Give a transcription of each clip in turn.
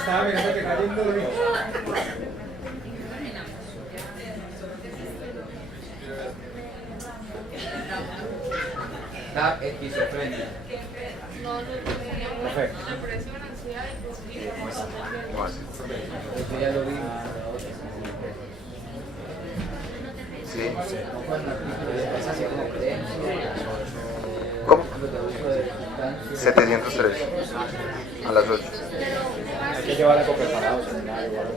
Estaba mirando que cayendo lo vi. TAP, esquizofrenia. Perfecto. Depresión, ansiedad y ¿Cómo así? Eso ya lo vi. Sí. No fue un artículo de pasa así como creencia. ¿Cómo? Lo de uso de sustancias. 703. A las 8. Hay que llevar algo preparado, seminario o algo.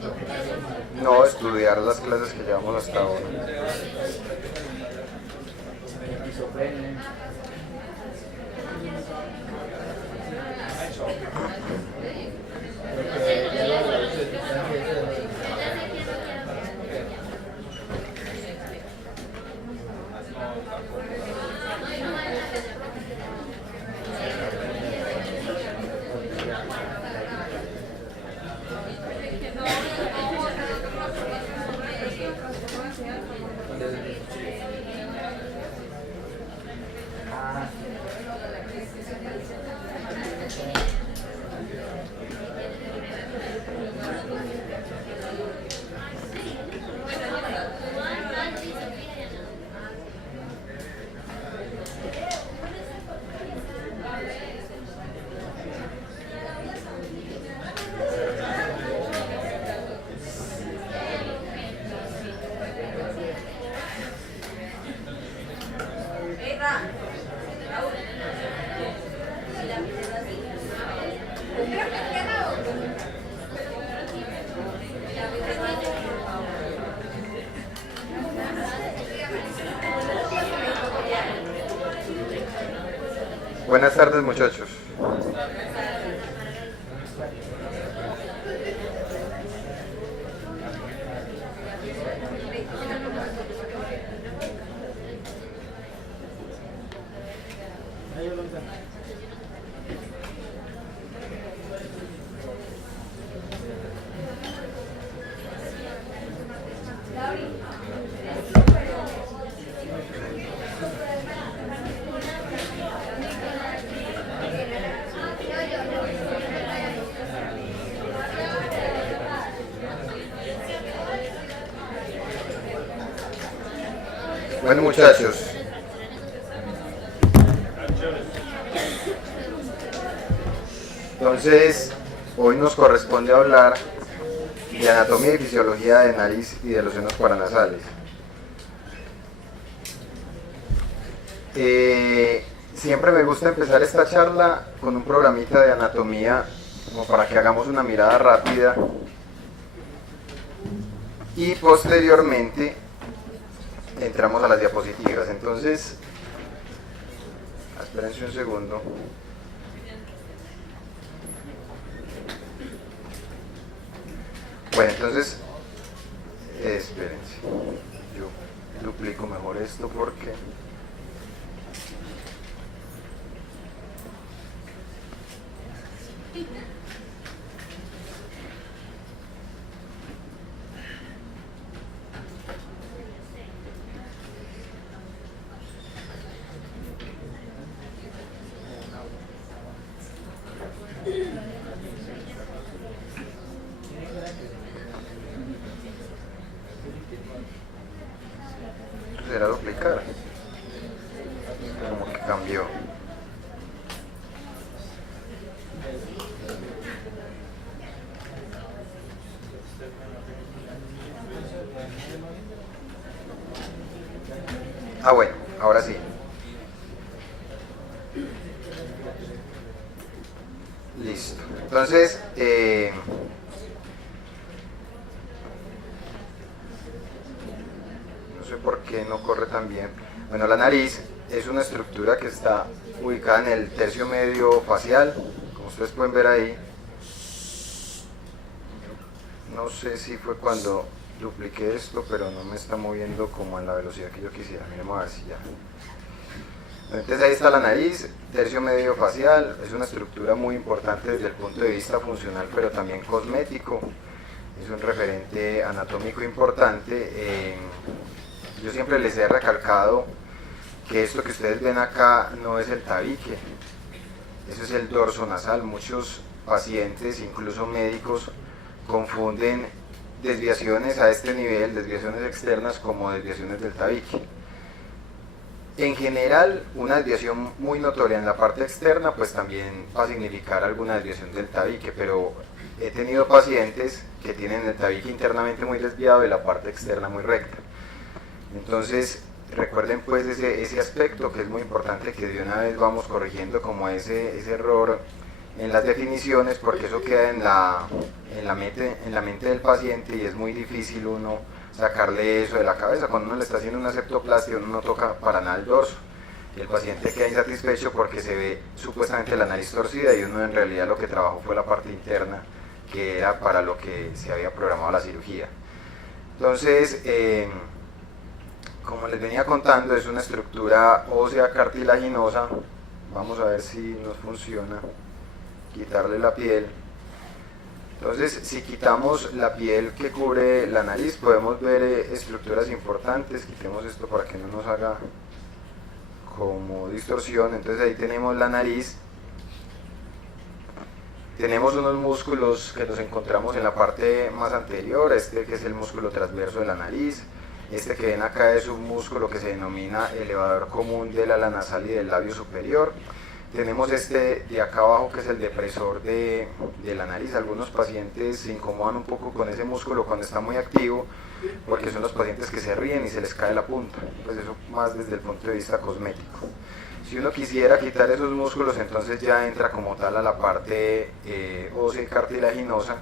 No, estudiar las clases que llevamos hasta ahora. Esquizofrenia. Porque ya lo de uso de sustancias eso de Buenas tardes, muchachos. Bueno, muchachos. Entonces, hoy nos corresponde hablar de anatomía y fisiología de nariz y de los senos paranasales. Siempre me gusta empezar esta charla con un programita de anatomía, como para que hagamos una mirada rápida y posteriormente entramos a las diapositivas. Entonces, espérense un segundo. Bueno, entonces, espérense. Yo duplico mejor esto porque... Será duplicar. Como que cambió. Ah, bueno, ahora sí. Listo. Entonces, no sé por qué no corre tan bien. Bueno, la nariz es una estructura que está ubicada en el tercio medio facial, como ustedes pueden ver ahí. no sé si fue cuando dupliqué esto, pero no me está moviendo como en la velocidad que yo quisiera. Miremos a ver si ya. Entonces ahí está la nariz, tercio medio facial, es una estructura muy importante desde el punto de vista funcional, pero también cosmético. Es un referente anatómico importante. Yo siempre les he recalcado que esto que ustedes ven acá no es el tabique, eso es el dorso nasal. Muchos pacientes, incluso médicos, confunden desviaciones a este nivel, desviaciones externas, como desviaciones del tabique. En general, una desviación muy notoria en la parte externa pues también va a significar alguna desviación del tabique, pero he tenido pacientes que tienen el tabique internamente muy desviado y la parte externa muy recta. Entonces recuerden pues ese aspecto, que es muy importante, que de una vez vamos corrigiendo como ese error en las definiciones, porque eso queda en la mente del paciente y es muy difícil uno sacarle eso de la cabeza. Cuando uno le está haciendo una septoplastia, uno no toca para nada el dorso y el paciente queda insatisfecho porque se ve supuestamente la nariz torcida y uno en realidad lo que trabajó fue la parte interna, que era para lo que se había programado la cirugía. Entonces, como les venía contando, es una estructura ósea cartilaginosa. Vamos a ver si nos funciona quitarle la piel. Entonces, si quitamos la piel que cubre la nariz, podemos ver estructuras importantes. Quitemos esto para que no nos haga como distorsión. Entonces ahí tenemos la nariz. Tenemos unos músculos que los encontramos en la parte más anterior, este que es el músculo transverso de la nariz. Este que ven acá es un músculo que se denomina elevador común del ala nasal y del labio superior. Tenemos este de acá abajo, que es el depresor de la nariz. Algunos pacientes se incomodan un poco con ese músculo cuando está muy activo, porque son los pacientes que se ríen y se les cae la punta. Pues eso más desde el punto de vista cosmético. Si uno quisiera quitar esos músculos, entonces ya entra como tal a la parte ósea y cartilaginosa.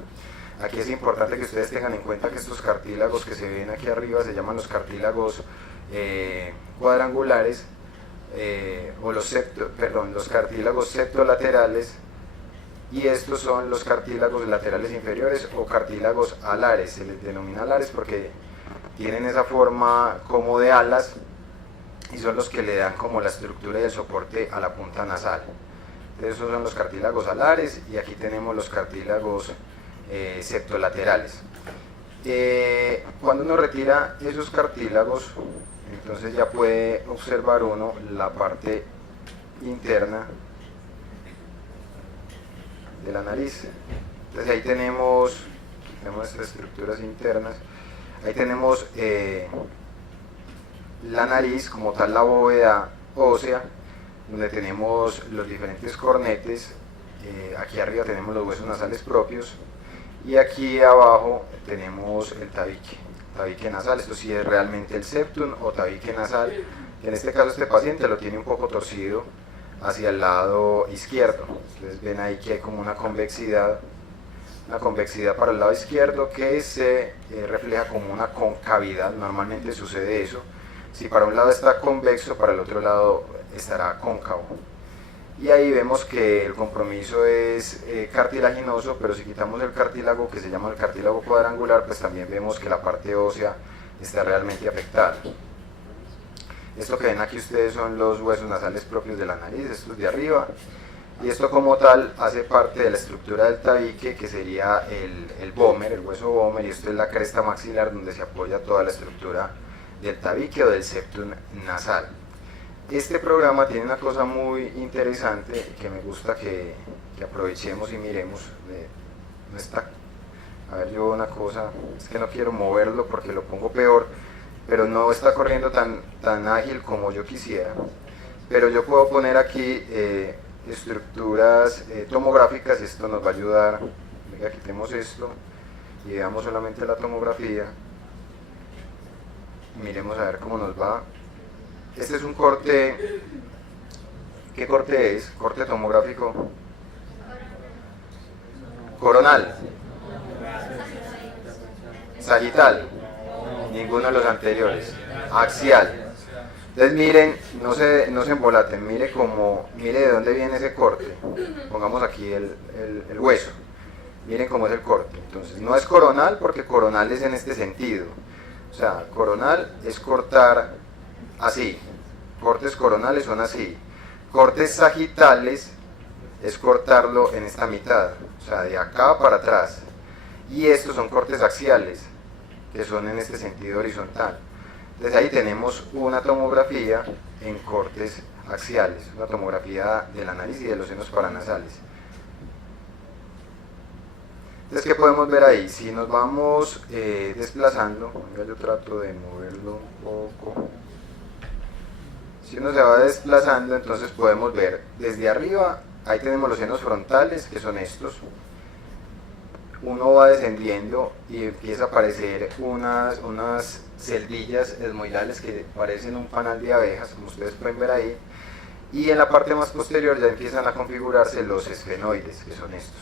Aquí es importante que ustedes tengan en cuenta que estos cartílagos que se ven aquí arriba se llaman los cartílagos cuadrangulares, o los cartílagos septolaterales, y estos son los cartílagos laterales inferiores o cartílagos alares. Se les denomina alares porque tienen esa forma como de alas y son los que le dan como la estructura y el soporte a la punta nasal. Entonces esos son los cartílagos alares, y aquí tenemos los cartílagos septolaterales. Cuando uno retira esos cartílagos, entonces ya puede observar uno la parte interna de la nariz. Entonces ahí tenemos estas estructuras internas. Ahí tenemos la nariz como tal, la bóveda ósea, donde tenemos los diferentes cornetes. Aquí arriba tenemos los huesos nasales propios, y aquí abajo tenemos el tabique nasal. Esto sí es realmente el septum o tabique nasal, que en este caso este paciente lo tiene un poco torcido hacia el lado izquierdo. Ustedes ven ahí que hay como una convexidad para el lado izquierdo, que se refleja como una concavidad. Normalmente sucede eso: si para un lado está convexo, para el otro lado estará cóncavo. Y ahí vemos que el compromiso es cartilaginoso, pero si quitamos el cartílago, que se llama el cartílago cuadrangular, pues también vemos que la parte ósea está realmente afectada. Esto que ven aquí ustedes son los huesos nasales propios de la nariz, estos de arriba, y esto como tal hace parte de la estructura del tabique, que sería el vómer, el hueso vómer, y esto es la cresta maxilar, donde se apoya toda la estructura del tabique o del septum nasal. Este programa tiene una cosa muy interesante que me gusta que aprovechemos y miremos. No está, a ver, yo una cosa, es que no quiero moverlo porque lo pongo peor, pero no está corriendo tan ágil como yo quisiera. Pero yo puedo poner aquí estructuras tomográficas, y esto nos va a ayudar. Venga, quitemos esto y veamos solamente la tomografía. Miremos a ver cómo nos va. Este es un corte. ¿Qué corte es? Corte tomográfico coronal, sagital, ninguno de los anteriores, axial. Entonces miren, no se embolaten, mire de dónde viene ese corte. Pongamos aquí el hueso. Miren cómo es el corte. Entonces, no es coronal porque coronal es en este sentido. O sea, coronal es cortar así. Cortes coronales son así. Cortes sagitales es cortarlo en esta mitad. O sea, de acá para atrás. Y estos son cortes axiales, que son en este sentido horizontal. Entonces ahí tenemos una tomografía en cortes axiales, una tomografía de la nariz y de los senos paranasales. Entonces, ¿qué podemos ver ahí? Si nos vamos desplazando, yo trato de moverlo un poco. Si uno se va desplazando, entonces podemos ver desde arriba, ahí tenemos los senos frontales, que son estos. Uno va descendiendo y empieza a aparecer unas celdillas esmoidales que parecen un panal de abejas, como ustedes pueden ver ahí. Y en la parte más posterior ya empiezan a configurarse los esfenoides, que son estos.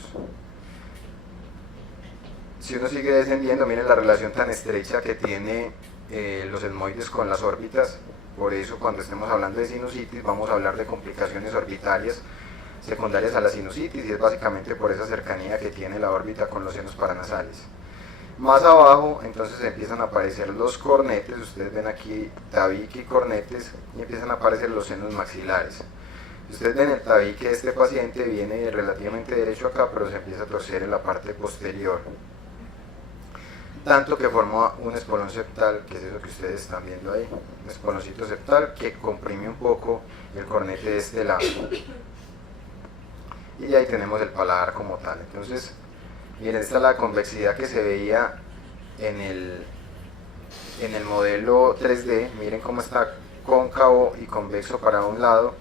Si uno sigue descendiendo, miren la relación tan estrecha que tiene los esmoides con las órbitas. Por eso cuando estemos hablando de sinusitis vamos a hablar de complicaciones orbitarias secundarias a la sinusitis, y es básicamente por esa cercanía que tiene la órbita con los senos paranasales. Más abajo entonces empiezan a aparecer los cornetes, ustedes ven aquí tabique y cornetes, y empiezan a aparecer los senos maxilares. Ustedes ven el tabique de este paciente viene relativamente derecho acá, pero se empieza a torcer en la parte posterior, tanto que forma un espolón septal, que es eso que ustedes están viendo ahí, un espoloncito septal que comprime un poco el cornete de este lado. Y ahí tenemos el paladar como tal. Entonces, miren, esta es la convexidad que se veía en el modelo 3D. Miren cómo está cóncavo y convexo para un lado.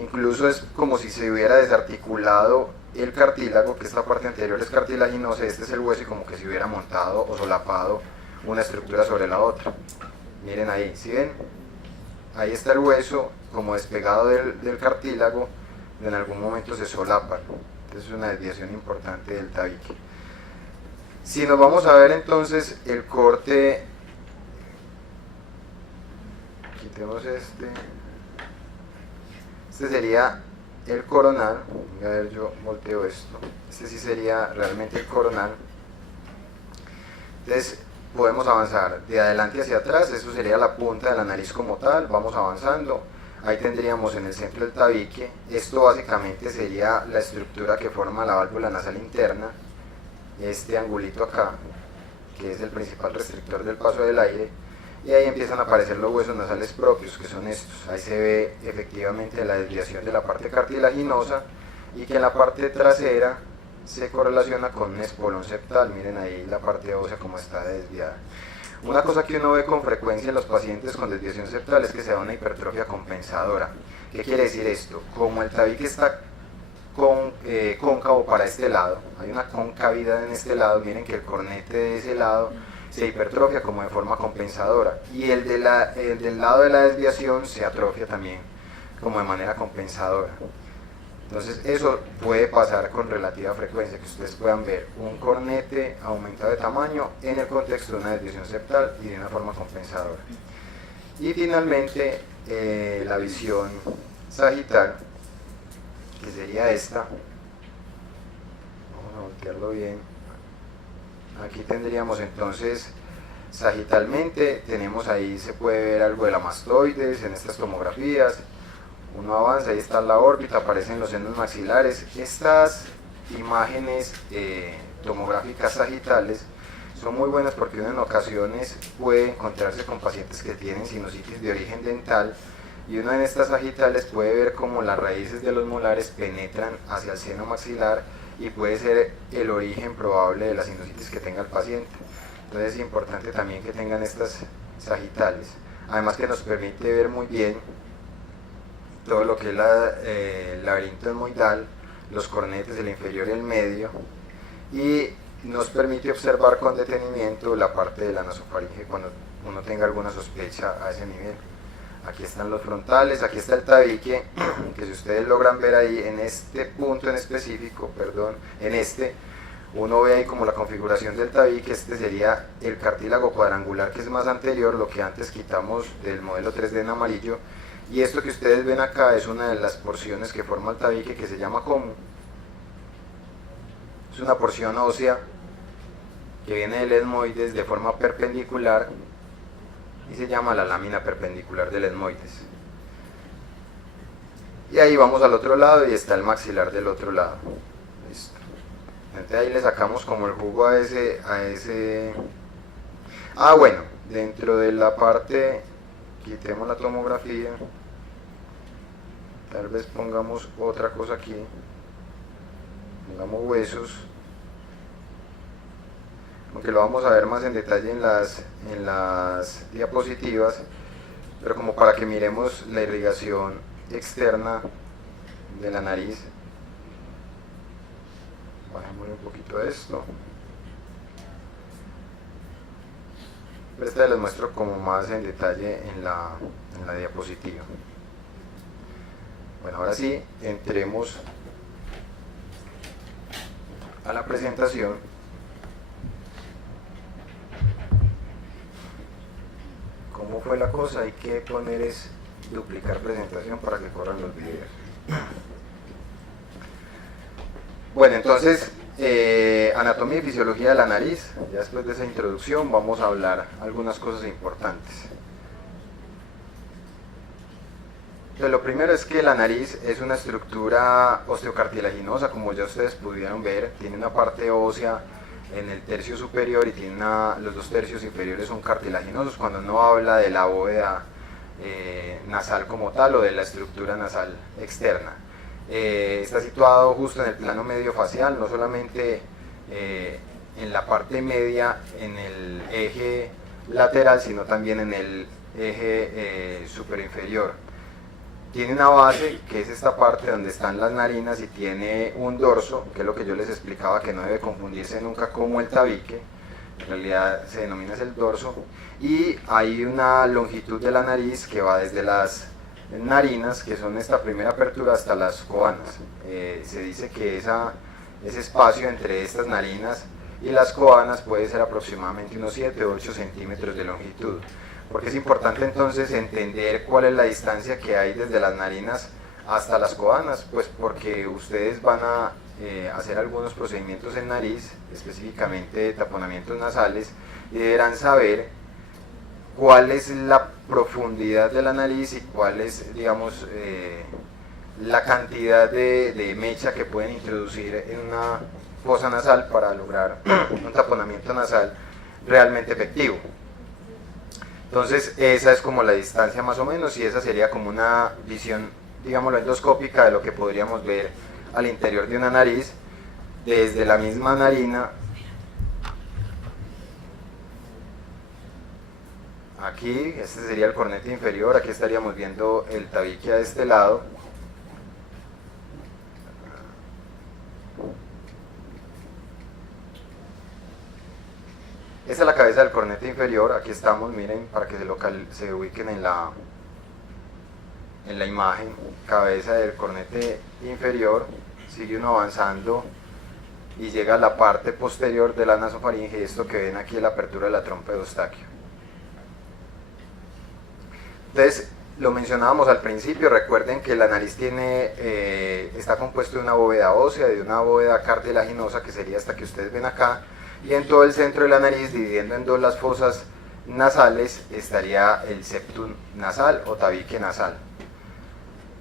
Incluso es como si se hubiera desarticulado el cartílago, que esta parte anterior es cartilaginosa, este es el hueso, y como que se hubiera montado o solapado una estructura sobre la otra. Miren ahí, ¿sí ven? Ahí está el hueso como despegado del cartílago, en algún momento se solapan. Entonces es una desviación importante del tabique. Si nos vamos a ver entonces el corte, quitemos este sería el coronal. A ver, yo volteo esto, este sí sería realmente el coronal. Entonces podemos avanzar de adelante hacia atrás, eso sería la punta de la nariz como tal, vamos avanzando. Ahí tendríamos en el centro del tabique, esto básicamente sería la estructura que forma la válvula nasal interna, este angulito acá, que es el principal restrictor del paso del aire, y ahí empiezan a aparecer los huesos nasales propios, que son estos. Ahí se ve efectivamente la desviación de la parte cartilaginosa, y que en la parte trasera se correlaciona con un espolón septal. Miren ahí la parte ósea como está desviada. Una cosa que uno ve con frecuencia en los pacientes con desviación septal es que se da una hipertrofia compensadora. ¿Qué quiere decir esto? Como el tabique está cóncavo para este lado, hay una concavidad en este lado, miren que el cornete de ese lado se hipertrofia como de forma compensadora, y el del lado de la desviación se atrofia también como de manera compensadora. Entonces eso puede pasar con relativa frecuencia, que ustedes puedan ver un cornete aumentado de tamaño en el contexto de una desviación septal y de una forma compensadora. Y finalmente la visión sagital, que sería esta. Vamos a voltearlo bien. Aquí tendríamos entonces sagitalmente, tenemos ahí, se puede ver algo de la mastoides en estas tomografías. Uno avanza, ahí está la órbita, aparecen los senos maxilares. Estas imágenes tomográficas sagitales son muy buenas porque uno en ocasiones puede encontrarse con pacientes que tienen sinusitis de origen dental, y uno en estas sagitales puede ver cómo las raíces de los molares penetran hacia el seno maxilar, y puede ser el origen probable de la sinusitis que tenga el paciente. Entonces es importante también que tengan estas sagitales, además que nos permite ver muy bien todo lo que es el laberinto esmoidal, los cornetes, el inferior y el medio, y nos permite observar con detenimiento la parte de la nasofaringe cuando uno tenga alguna sospecha a ese nivel. Aquí están los frontales, aquí está el tabique, que si ustedes logran ver ahí en este punto en específico, uno ve ahí como la configuración del tabique. Este sería el cartílago cuadrangular, que es más anterior, lo que antes quitamos del modelo 3D en amarillo. Y esto que ustedes ven acá es una de las porciones que forma el tabique, que se llama como. es una porción ósea que viene del etmoides de forma perpendicular y se llama la lámina perpendicular del etmoides. Y ahí vamos al otro lado y está el maxilar del otro lado. Listo. Entonces ahí le sacamos como el jugo a ese. Ah, bueno, dentro de la parte, quitemos la tomografía, tal vez pongamos otra cosa aquí, pongamos huesos, aunque lo vamos a ver más en detalle en las diapositivas, pero como para que miremos la irrigación externa de la nariz. Bajémosle un poquito esto. Esta les muestro como más en detalle en la diapositiva. Bueno, ahora sí, entremos a la presentación. ¿Cómo fue la cosa? Hay que poner es duplicar presentación para que corran los videos. Bueno, entonces, anatomía y fisiología de la nariz. Ya después de esa introducción vamos a hablar algunas cosas importantes. Entonces, lo primero es que la nariz es una estructura osteocartilaginosa, como ya ustedes pudieron ver. Tiene una parte ósea en el tercio superior y tiene los dos tercios inferiores son cartilaginosos. Cuando uno habla de la bóveda nasal como tal o de la estructura nasal externa, está situado justo en el plano medio facial, no solamente en la parte media en el eje lateral, sino también en el eje superinferior. Tiene una base, que es esta parte donde están las narinas, y tiene un dorso, que es lo que yo les explicaba, que no debe confundirse nunca como el tabique. En realidad se denomina el dorso, y hay una longitud de la nariz que va desde las narinas, que son esta primera apertura, hasta las coanas. Se dice que ese espacio entre estas narinas y las coanas puede ser aproximadamente unos 7 o 8 centímetros de longitud. Porque es importante entonces entender cuál es la distancia que hay desde las narinas hasta las coanas, pues porque ustedes van a hacer algunos procedimientos en nariz, específicamente taponamientos nasales, y deberán saber cuál es la profundidad de la nariz y cuál es, digamos, la cantidad de mecha que pueden introducir en una fosa nasal para lograr un taponamiento nasal realmente efectivo. Entonces esa es como la distancia más o menos, y esa sería como una visión, digámoslo, endoscópica de lo que podríamos ver al interior de una nariz, desde la misma narina. Aquí, este sería el cornete inferior, aquí estaríamos viendo el tabique a este lado. Esta es la cabeza del cornete inferior, aquí estamos, miren, para que se ubiquen en la imagen. Cabeza del cornete inferior, sigue uno avanzando y llega a la parte posterior de la nasofaringe, y esto que ven aquí es la apertura de la trompa de Eustaquio. Entonces, lo mencionábamos al principio, recuerden que la nariz está compuesto de una bóveda ósea, de una bóveda cartilaginosa, que sería esta que ustedes ven acá, y en todo el centro de la nariz, dividiendo en dos las fosas nasales, estaría el septum nasal o tabique nasal.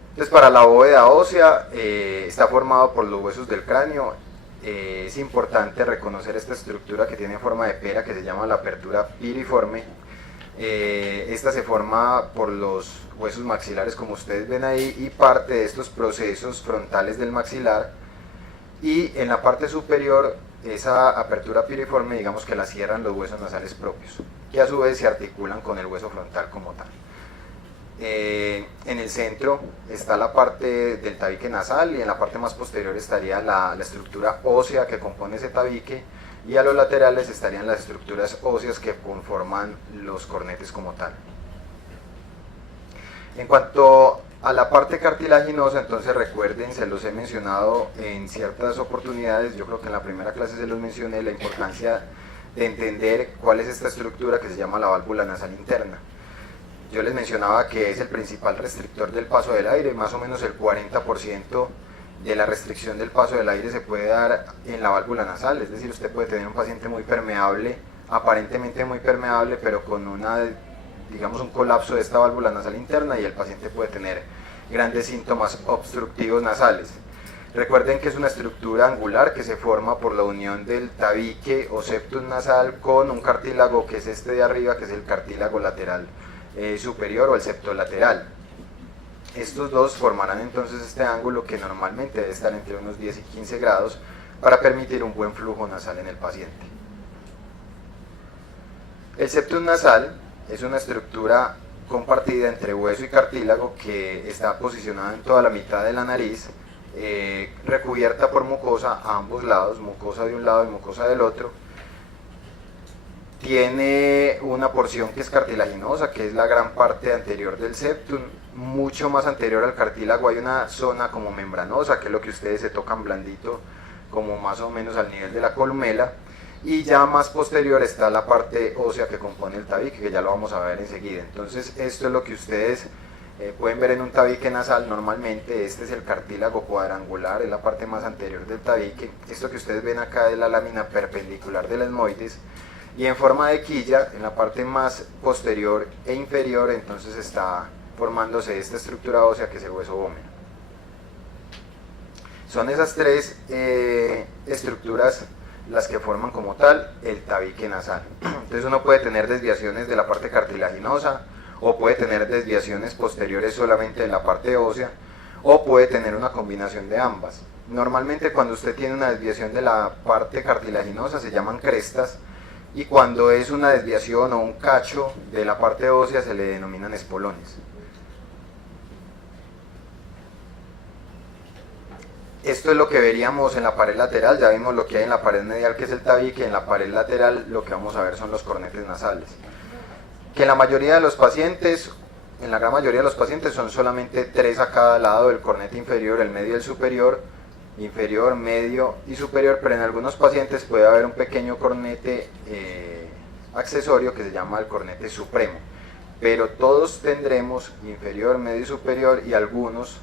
Entonces, para la bóveda ósea está formado por los huesos del cráneo. Es importante reconocer esta estructura que tiene forma de pera, que se llama la apertura piriforme. Esta se forma por los huesos maxilares, como ustedes ven ahí, y parte de estos procesos frontales del maxilar, y en la parte superior esa apertura piriforme, digamos que la cierran los huesos nasales propios, que a su vez se articulan con el hueso frontal como tal. En el centro está la parte del tabique nasal, y en la parte más posterior estaría la estructura ósea que compone ese tabique, y a los laterales estarían las estructuras óseas que conforman los cornetes como tal. En cuanto a la parte cartilaginosa, entonces recuerden, se los he mencionado en ciertas oportunidades, yo creo que en la primera clase se los mencioné, la importancia de entender cuál es esta estructura que se llama la válvula nasal interna. Yo les mencionaba que es el principal restrictor del paso del aire, más o menos el 40% de la restricción del paso del aire se puede dar en la válvula nasal, es decir, usted puede tener un paciente muy permeable, aparentemente muy permeable, pero con digamos un colapso de esta válvula nasal interna y el paciente puede tener grandes síntomas obstructivos nasales. Recuerden que es una estructura angular que se forma por la unión del tabique o septum nasal con un cartílago que es este de arriba, que es el cartílago lateral superior o el septolateral. Estos dos formarán entonces este ángulo que normalmente debe estar entre unos 10 y 15 grados para permitir un buen flujo nasal en el paciente. El septum nasal es una estructura compartida entre hueso y cartílago que está posicionada en toda la mitad de la nariz, recubierta por mucosa a ambos lados, mucosa de un lado y mucosa del otro. Tiene una porción que es cartilaginosa, que es la gran parte anterior del septum. Mucho más anterior al cartílago hay una zona como membranosa, que es lo que ustedes se tocan blandito, como más o menos al nivel de la columela. Y ya más posterior está la parte ósea que compone el tabique, que ya lo vamos a ver enseguida. Entonces esto es lo que ustedes pueden ver en un tabique nasal. Normalmente este es el cartílago cuadrangular, es la parte más anterior del tabique. Esto que ustedes ven acá es la lámina perpendicular del esmoides, y en forma de quilla, en la parte más posterior e inferior, entonces está formándose esta estructura ósea que es el hueso vómero. Son esas tres estructuras las que forman como tal el tabique nasal. Entonces uno puede tener desviaciones de la parte cartilaginosa, o puede tener desviaciones posteriores solamente de la parte ósea, o puede tener una combinación de ambas. Normalmente cuando usted tiene una desviación de la parte cartilaginosa se llaman crestas, y cuando es una desviación o un cacho de la parte ósea se le denominan espolones. Esto es lo que veríamos en la pared lateral. Ya vimos lo que hay en la pared medial, que es el tabique. En la pared lateral lo que vamos a ver son los cornetes nasales, que en la mayoría de los pacientes, en la gran mayoría de los pacientes, son solamente 3 a cada lado del cornete inferior, el medio y el superior, inferior, medio y superior, pero en algunos pacientes puede haber un pequeño cornete accesorio que se llama el cornete supremo, pero todos tendremos inferior, medio y superior, y algunos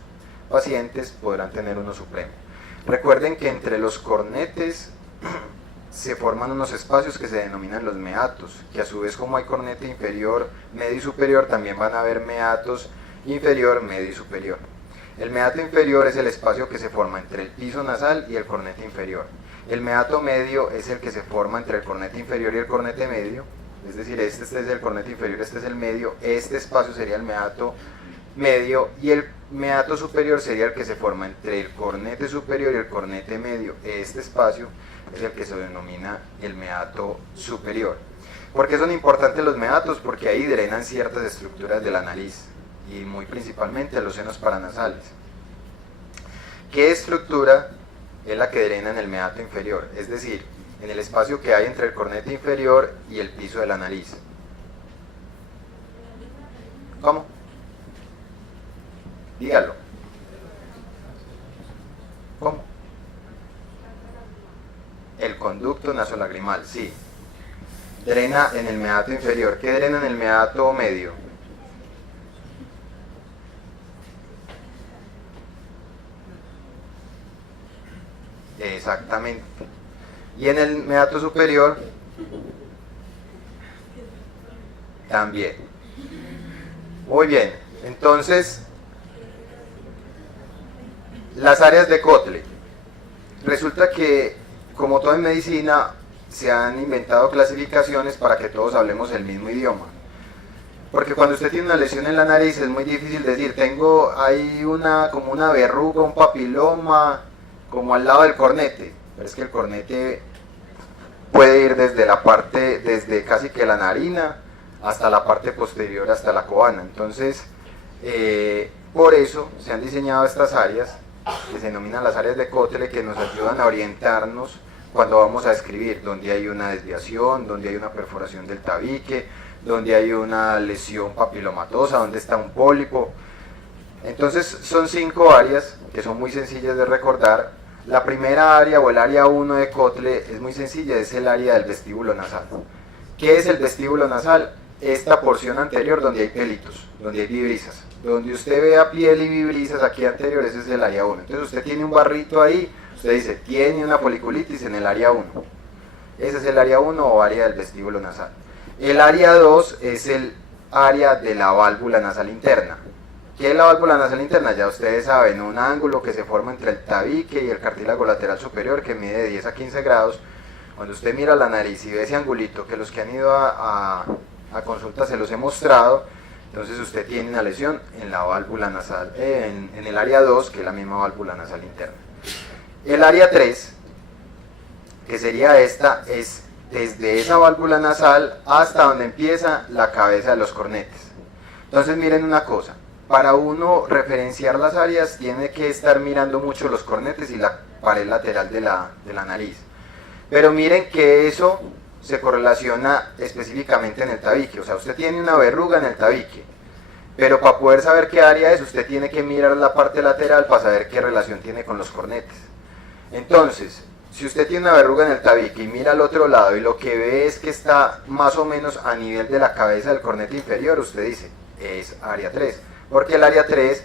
pacientes podrán tener uno supremo. Recuerden que entre los cornetes se forman unos espacios que se denominan los meatos, que a su vez, como hay cornete inferior, medio y superior, también van a haber meatos inferior, medio y superior. El meato inferior es el espacio que se forma entre el piso nasal y el cornete inferior. El meato medio es el que se forma entre el cornete inferior y el cornete medio, es decir, este es el cornete inferior, este es el medio, este espacio sería el meato medio, y el meato superior sería el que se forma entre el cornete superior y el cornete medio. Este espacio es el que se denomina el meato superior. ¿Por qué son importantes los meatos? Porque ahí drenan ciertas estructuras de la nariz, y muy principalmente los senos paranasales. ¿Qué estructura es la que drena en el meato inferior? Es decir, en el espacio que hay entre el cornete inferior y el piso de la nariz. ¿Cómo? Dígalo. ¿Cómo? El conducto nasolagrimal, sí. Drena en el meato inferior. ¿Qué drena en el meato medio? Exactamente. Y en el meato superior también. Muy bien. Entonces, las áreas de Kotle. Resulta que, como todo en medicina, se han inventado clasificaciones para que todos hablemos el mismo idioma. Porque cuando usted tiene una lesión en la nariz es muy difícil decir, hay como una verruga, un papiloma, como al lado del cornete. Pero es que el cornete puede ir desde casi que la narina hasta la parte posterior, hasta la coana. Entonces, por eso se han diseñado estas áreas, que se denominan las áreas de Kotle, que nos ayudan a orientarnos cuando vamos a escribir, donde hay una desviación, donde hay una perforación del tabique, donde hay una lesión papilomatosa, donde está un pólipo. Entonces son 5 áreas que son muy sencillas de recordar. La primera área, o el área 1 de Kotle, es muy sencilla, es el área del vestíbulo nasal. ¿Qué es el vestíbulo nasal? Esta porción anterior donde hay pelitos, donde hay vibrisas. Donde usted vea piel y vibrisas aquí anterior, ese es el área 1. Entonces usted tiene un barrito ahí, usted dice, tiene una policulitis en el área 1. Ese es el área 1 o área del vestíbulo nasal. El área 2 es el área de la válvula nasal interna. ¿Qué es la válvula nasal interna? Ya ustedes saben, un ángulo que se forma entre el tabique y el cartílago lateral superior que mide de 10 a 15 grados. Cuando usted mira la nariz y ve ese angulito, que los que han ido a consulta se los he mostrado, entonces usted tiene una lesión en la válvula nasal, en el área 2, que es la misma válvula nasal interna. El área 3, que sería esta, es desde esa válvula nasal hasta donde empieza la cabeza de los cornetes. Entonces miren una cosa, para uno referenciar las áreas tiene que estar mirando mucho los cornetes y la pared lateral de la nariz. Pero miren que eso se correlaciona específicamente en el tabique, o sea, usted tiene una verruga en el tabique, pero para poder saber qué área es, usted tiene que mirar la parte lateral para saber qué relación tiene con los cornetes. Entonces, si usted tiene una verruga en el tabique y mira al otro lado y lo que ve es que está más o menos a nivel de la cabeza del cornete inferior, usted dice, es área 3, porque el área 3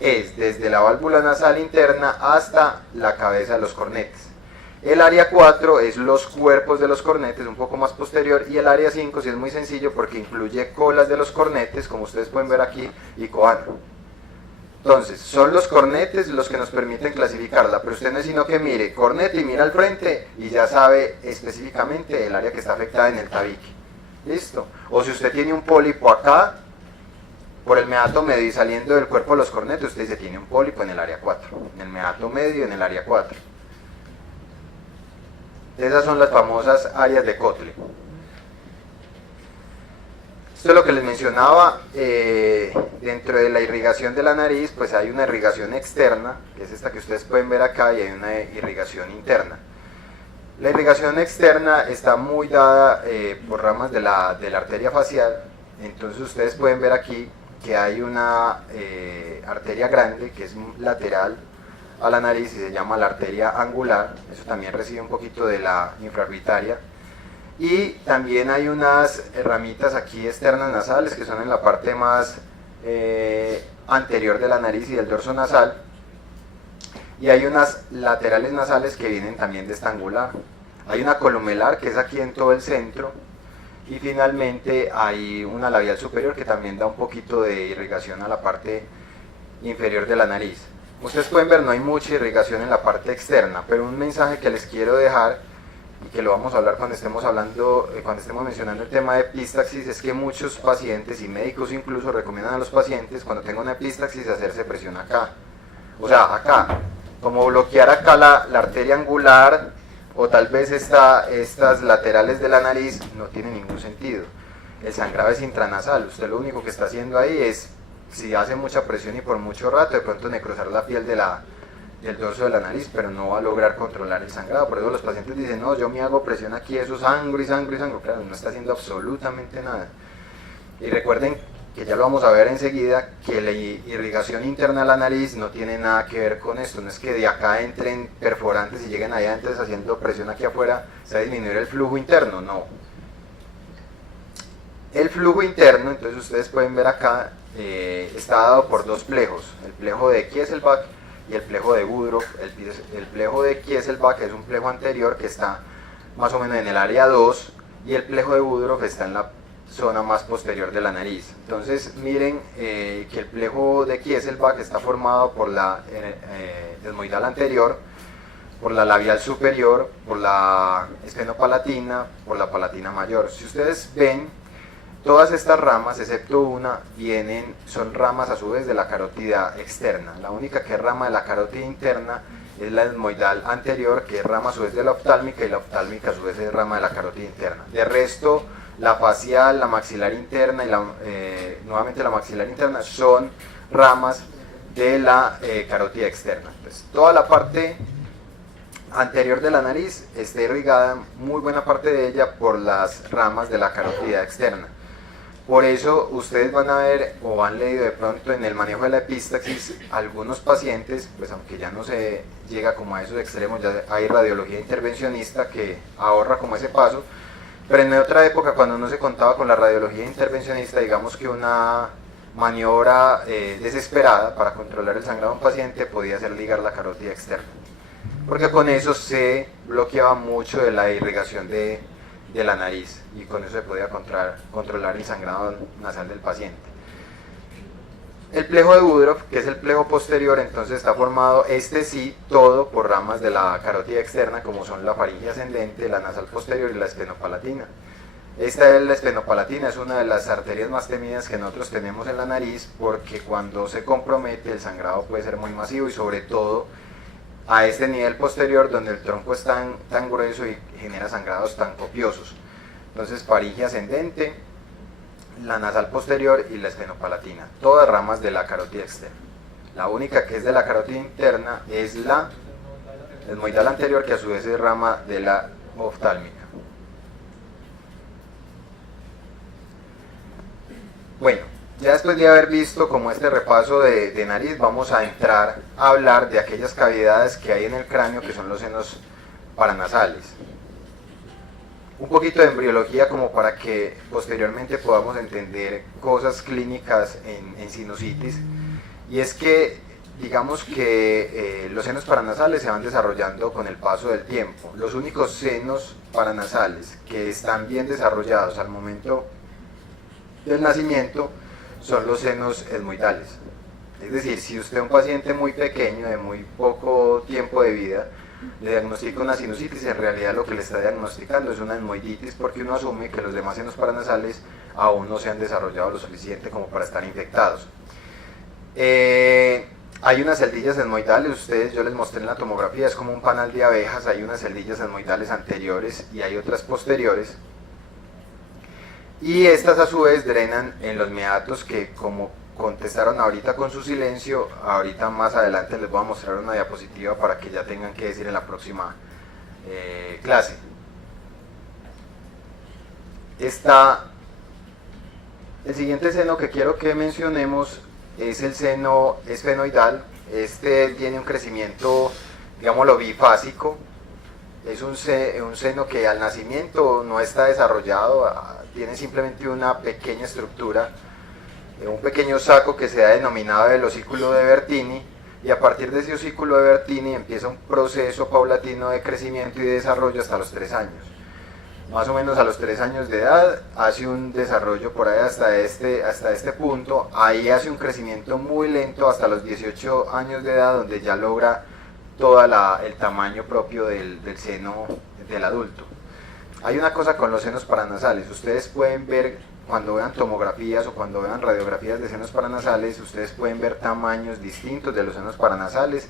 es desde la válvula nasal interna hasta la cabeza de los cornetes. El área 4 es los cuerpos de los cornetes, un poco más posterior, y el área 5 sí es muy sencillo porque incluye colas de los cornetes, como ustedes pueden ver aquí, y coano. Entonces, son los cornetes los que nos permiten clasificarla, pero usted no es sino que mire cornete y mira al frente y ya sabe específicamente el área que está afectada en el tabique. ¿Listo? O si usted tiene un pólipo acá, por el meato medio y saliendo del cuerpo de los cornetes, usted dice tiene un pólipo en el área 4, en el meato medio en el área 4. Esas son las famosas áreas de Kotle. Esto es lo que les mencionaba, dentro de la irrigación de la nariz, pues hay una irrigación externa, que es esta que ustedes pueden ver acá, y hay una irrigación interna. La irrigación externa está muy dada por ramas de la arteria facial, entonces ustedes pueden ver aquí que hay una arteria grande que es lateral a la nariz y se llama la arteria angular, eso también recibe un poquito de la infraorbitaria. Y también hay unas ramitas aquí externas nasales que son en la parte más anterior de la nariz y del dorso nasal. Y hay unas laterales nasales que vienen también de esta angular. Hay una columelar que es aquí en todo el centro. Y finalmente hay una labial superior que también da un poquito de irrigación a la parte inferior de la nariz. Ustedes pueden ver, no hay mucha irrigación en la parte externa, pero un mensaje que les quiero dejar y que lo vamos a hablar cuando estemos mencionando el tema de epistaxis, es que muchos pacientes y médicos incluso recomiendan a los pacientes cuando tengan una epistaxis hacerse presión acá, o sea acá, como bloquear acá la arteria angular, o tal vez estas laterales de la nariz. No tiene ningún sentido. El sangrado es intranasal, usted lo único que está haciendo ahí es, si hace mucha presión y por mucho rato, de pronto necrosar la piel del dorso de la nariz, pero no va a lograr controlar el sangrado. Por eso los pacientes dicen, no, yo me hago presión aquí, eso sangro y sangro y sangro. Claro, no está haciendo absolutamente nada. Y recuerden que ya lo vamos a ver enseguida, que la irrigación interna de la nariz no tiene nada que ver con esto. No es que de acá entren perforantes y lleguen allá, entonces haciendo presión aquí afuera se va a disminuir el flujo interno, no. El flujo interno, entonces ustedes pueden ver acá, está dado por dos plejos, el plejo de Kieselbach y el plejo de Woodruff. El plejo de Kieselbach es un plejo anterior que está más o menos en el área 2, y el plejo de Woodruff está en la zona más posterior de la nariz. Entonces miren que el plejo de Kieselbach está formado por la desmoidal anterior, por la labial superior, por la espenopalatina, por la palatina mayor. Si ustedes ven, todas estas ramas, excepto una, son ramas a su vez de la carótida externa. La única que es rama de la carótida interna es la etmoidal anterior, que es rama a su vez de la oftálmica, y la oftálmica a su vez es rama de la carótida interna. De resto, la facial, la maxilar interna y nuevamente la maxilar interna son ramas de la carótida externa. Entonces, toda la parte anterior de la nariz está irrigada, muy buena parte de ella, por las ramas de la carótida externa. Por eso ustedes van a ver o han leído de pronto en el manejo de la epistaxis, algunos pacientes, pues aunque ya no se llega como a esos extremos, ya hay radiología intervencionista que ahorra como ese paso, pero en otra época, cuando no se contaba con la radiología intervencionista, digamos que una maniobra desesperada para controlar el sangrado de un paciente podía ser ligar la carótida externa, porque con eso se bloqueaba mucho de la irrigación de la nariz y con eso se podía controlar el sangrado nasal del paciente. El plejo de Woodruff, que es el plejo posterior, entonces está formado, sí, todo por ramas de la carótida externa, como son la faringe ascendente, la nasal posterior y la espenopalatina. Esta es la espenopalatina, es una de las arterias más temidas que nosotros tenemos en la nariz, porque cuando se compromete el sangrado puede ser muy masivo y sobre todo a este nivel posterior donde el tronco es tan grueso y genera sangrados tan copiosos. Entonces faringe ascendente, la nasal posterior y la espenopalatina, todas ramas de la carótida externa. La única que es de la carótida interna es la etmoidal anterior, que a su vez es rama de la oftálmica. Bueno, ya después de haber visto como este repaso de nariz, vamos a entrar a hablar de aquellas cavidades que hay en el cráneo, que son los senos paranasales. Un poquito de embriología como para que posteriormente podamos entender cosas clínicas en sinusitis, y es que digamos que los senos paranasales se van desarrollando con el paso del tiempo. Los únicos senos paranasales que están bien desarrollados al momento del nacimiento son los senos etmoidales. Es decir, si usted es un paciente muy pequeño, de muy poco tiempo de vida, le diagnostica una sinusitis, en realidad lo que le está diagnosticando es una etmoiditis, porque uno asume que los demás senos paranasales aún no se han desarrollado lo suficiente como para estar infectados. Hay unas celdillas etmoidales, yo les mostré en la tomografía, es como un panal de abejas, hay unas celdillas etmoidales anteriores y hay otras posteriores, y estas a su vez drenan en los meatos, que como contestaron ahorita con su silencio, ahorita más adelante les voy a mostrar una diapositiva para que ya tengan que decir en la próxima clase. El siguiente seno que quiero que mencionemos es el seno esfenoidal. Este tiene un crecimiento, digámoslo, bifásico. Es un seno que al nacimiento no está desarrollado, tiene simplemente una pequeña estructura, un pequeño saco que se ha denominado el osículo de Bertini, y a partir de ese osículo de Bertini empieza un proceso paulatino de crecimiento y de desarrollo hasta los 3 años. Más o menos a los 3 años de edad hace un desarrollo por ahí hasta este punto, ahí hace un crecimiento muy lento hasta los 18 años de edad, donde ya logra todo el tamaño propio del seno del adulto. Hay una cosa con los senos paranasales, ustedes pueden ver, cuando vean tomografías o cuando vean radiografías de senos paranasales, ustedes pueden ver tamaños distintos de los senos paranasales,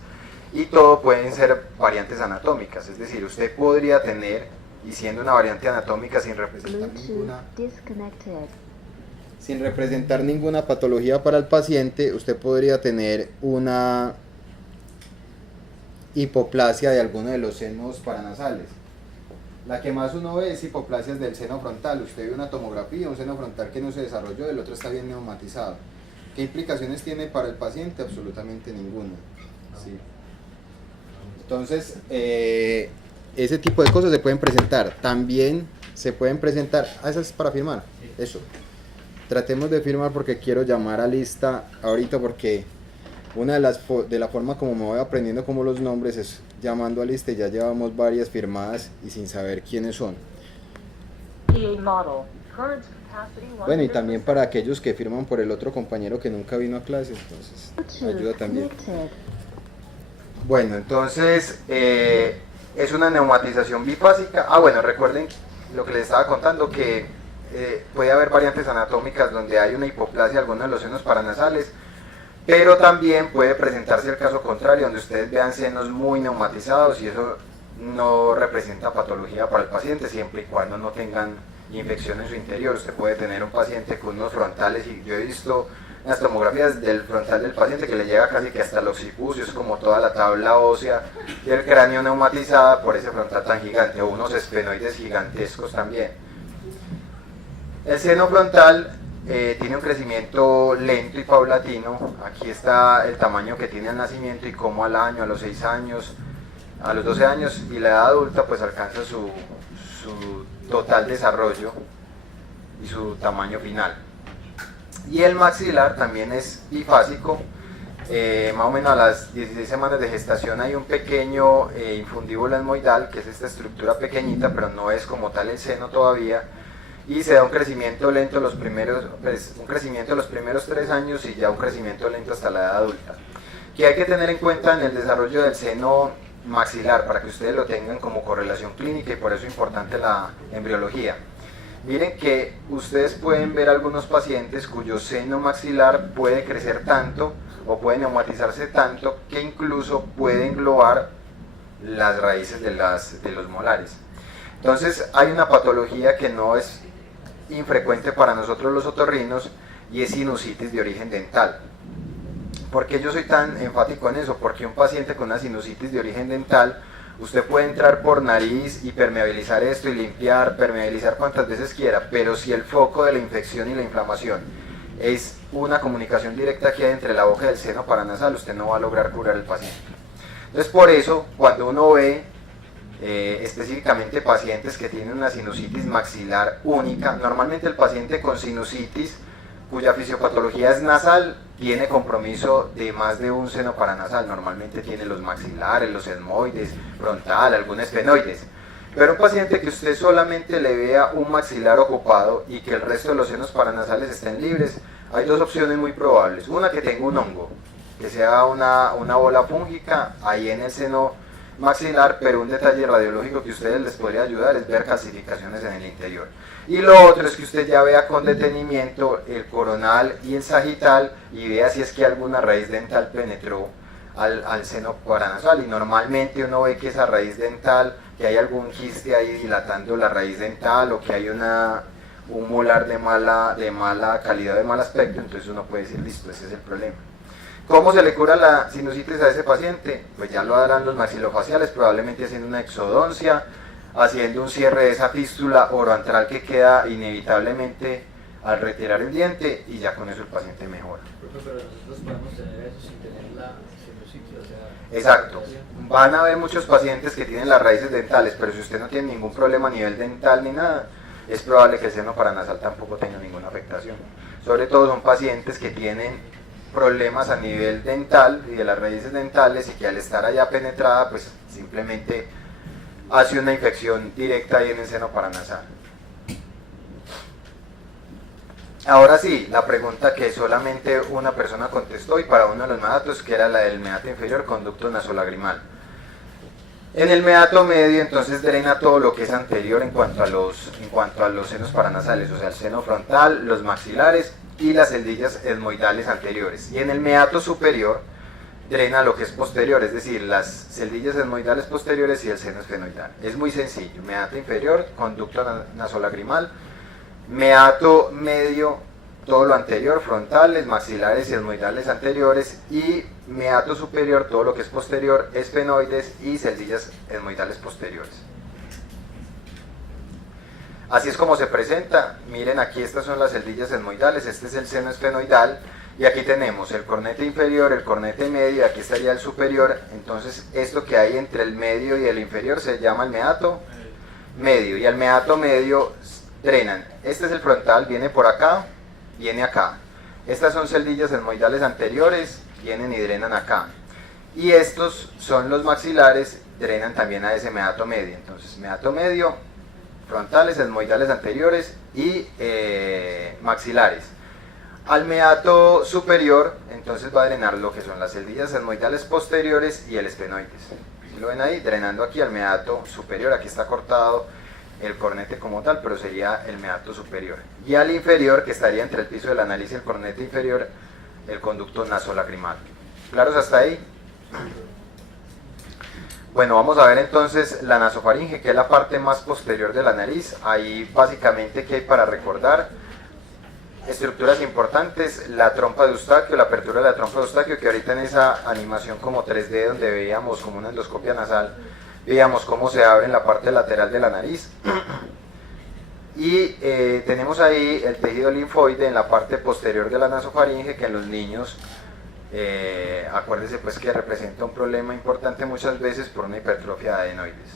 y todo pueden ser variantes anatómicas, es decir, usted podría tener, y siendo una variante anatómica sin representar ninguna patología para el paciente, usted podría tener una hipoplasia de alguno de los senos paranasales. La que más uno ve es hipoplasias del seno frontal. Usted ve una tomografía, un seno frontal que no se desarrolló, el otro está bien neumatizado. ¿Qué implicaciones tiene para el paciente? Absolutamente ninguna. Sí. Entonces, ese tipo de cosas se pueden presentar. También se pueden presentar... eso es para firmar. Eso. Tratemos de firmar porque quiero llamar a lista ahorita, porque una de la forma como me voy aprendiendo como los nombres es llamando a lista, y ya llevamos varias firmadas y sin saber quiénes son. Bueno, y también para aquellos que firman por el otro compañero que nunca vino a clase, entonces ayuda también. Bueno, entonces es una neumatización bifásica. Bueno, recuerden lo que les estaba contando, que puede haber variantes anatómicas donde hay una hipoplasia de algunos de los senos paranasales, pero también puede presentarse el caso contrario, donde ustedes vean senos muy neumatizados, y eso no representa patología para el paciente, siempre y cuando no tengan infección en su interior. Usted puede tener un paciente con unos frontales, y yo he visto las tomografías del frontal del paciente que le llega casi que hasta el occipucio, es como toda la tabla ósea del cráneo neumatizada por ese frontal tan gigante, o unos esfenoides gigantescos también. El seno frontal tiene un crecimiento lento y paulatino. Aquí está el tamaño que tiene al nacimiento y cómo al año, a los 6 años, a los 12 años y la edad adulta pues alcanza su total desarrollo y su tamaño final. Y el maxilar también es bifásico. Más o menos a las 16 semanas de gestación hay un pequeño infundíbulo esmoidal, que es esta estructura pequeñita, pero no es como tal el seno todavía, y se da un crecimiento lento los primeros 3 años y ya un crecimiento lento hasta la edad adulta. Que hay que tener en cuenta en el desarrollo del seno maxilar para que ustedes lo tengan como correlación clínica, y por eso es importante la embriología. Miren que ustedes pueden ver algunos pacientes cuyo seno maxilar puede crecer tanto o puede neumatizarse tanto que incluso puede englobar las raíces de los molares. Entonces hay una patología que no es infrecuente para nosotros los otorrinos, y es sinusitis de origen dental. ¿Por qué yo soy tan enfático en eso? Porque un paciente con una sinusitis de origen dental, usted puede entrar por nariz y permeabilizar esto y limpiar, permeabilizar cuantas veces quiera, pero si el foco de la infección y la inflamación es una comunicación directa que hay entre la boca y el seno paranasal, usted no va a lograr curar al paciente. Entonces, por eso, cuando uno ve específicamente pacientes que tienen una sinusitis maxilar única, normalmente el paciente con sinusitis cuya fisiopatología es nasal tiene compromiso de más de un seno paranasal, normalmente tiene los maxilares, los esmoides, frontal, algunos esfenoides. Pero un paciente que usted solamente le vea un maxilar ocupado y que el resto de los senos paranasales estén libres, hay dos opciones muy probables. Una, que tenga un hongo, que sea una bola fúngica ahí en el seno maxilar, pero un detalle radiológico que a ustedes les podría ayudar es ver calcificaciones en el interior. Y lo otro es que usted ya vea con detenimiento el coronal y el sagital y vea si es que alguna raíz dental penetró al seno paranasal, y normalmente uno ve que esa raíz dental, que hay algún quiste ahí dilatando la raíz dental, o que hay un molar de mala calidad, de mal aspecto, entonces uno puede decir, listo, ese es el problema. ¿Cómo se le cura la sinusitis a ese paciente? Pues ya lo harán los maxilofaciales, probablemente haciendo una exodoncia, haciendo un cierre de esa fístula oroantral que queda inevitablemente al retirar el diente, y ya con eso el paciente mejora. Pero nosotros podemos tener eso sin tener la sinusitis, o sea... Exacto. Van a haber muchos pacientes que tienen las raíces dentales, pero si usted no tiene ningún problema a nivel dental ni nada, es probable que el seno paranasal tampoco tenga ninguna afectación. Sobre todo son pacientes que tienen problemas a nivel dental y de las raíces dentales, y que al estar allá penetrada, pues simplemente hace una infección directa ahí en el seno paranasal. Ahora sí, la pregunta que solamente una persona contestó, y para uno de los meatos, que era la del meato inferior, conducto nasolagrimal. En el meato medio, entonces, drena todo lo que es anterior en cuanto a los senos paranasales, o sea, el seno frontal, los maxilares y las celdillas esmoidales anteriores. Y en el meato superior drena lo que es posterior, es decir, las celdillas esmoidales posteriores y el seno esfenoidal. Es muy sencillo: meato inferior, conducto nasolagrimal; meato medio, todo lo anterior, frontales, maxilares y esmoidales anteriores; y meato superior, todo lo que es posterior, esfenoides y celdillas esmoidales posteriores. Así es como se presenta. Miren, aquí estas son las celdillas esmoidales, este es el seno esfenoidal, y aquí tenemos el cornete inferior, el cornete medio, y aquí estaría el superior. Entonces esto que hay entre el medio y el inferior se llama el meato medio, y al meato medio drenan. Este es el frontal, viene por acá, viene acá. Estas son celdillas esmoidales anteriores, vienen y drenan acá. Y estos son los maxilares, drenan también a ese meato medio. Entonces, meato medio, frontales, esmoidales anteriores y maxilares. Al meato superior, entonces va a drenar lo que son las celdillas esmoidales posteriores y el esfenoides. Si lo ven ahí, drenando aquí al meato superior. Aquí está cortado el cornete como tal, pero sería el meato superior. Y al inferior, que estaría entre el piso de la nariz y el cornete inferior, el conducto nasolacrimal. ¿Claros hasta ahí? Bueno, vamos a ver entonces la nasofaringe, que es la parte más posterior de la nariz. Ahí básicamente, ¿qué hay para recordar? Estructuras importantes: la trompa de Eustaquio, la apertura de la trompa de Eustaquio, que ahorita en esa animación como 3D donde veíamos como una endoscopia nasal, veíamos cómo se abre en la parte lateral de la nariz. Y tenemos ahí el tejido linfoide en la parte posterior de la nasofaringe, que en los niños, acuérdense pues que representa un problema importante muchas veces por una hipertrofia de adenoides.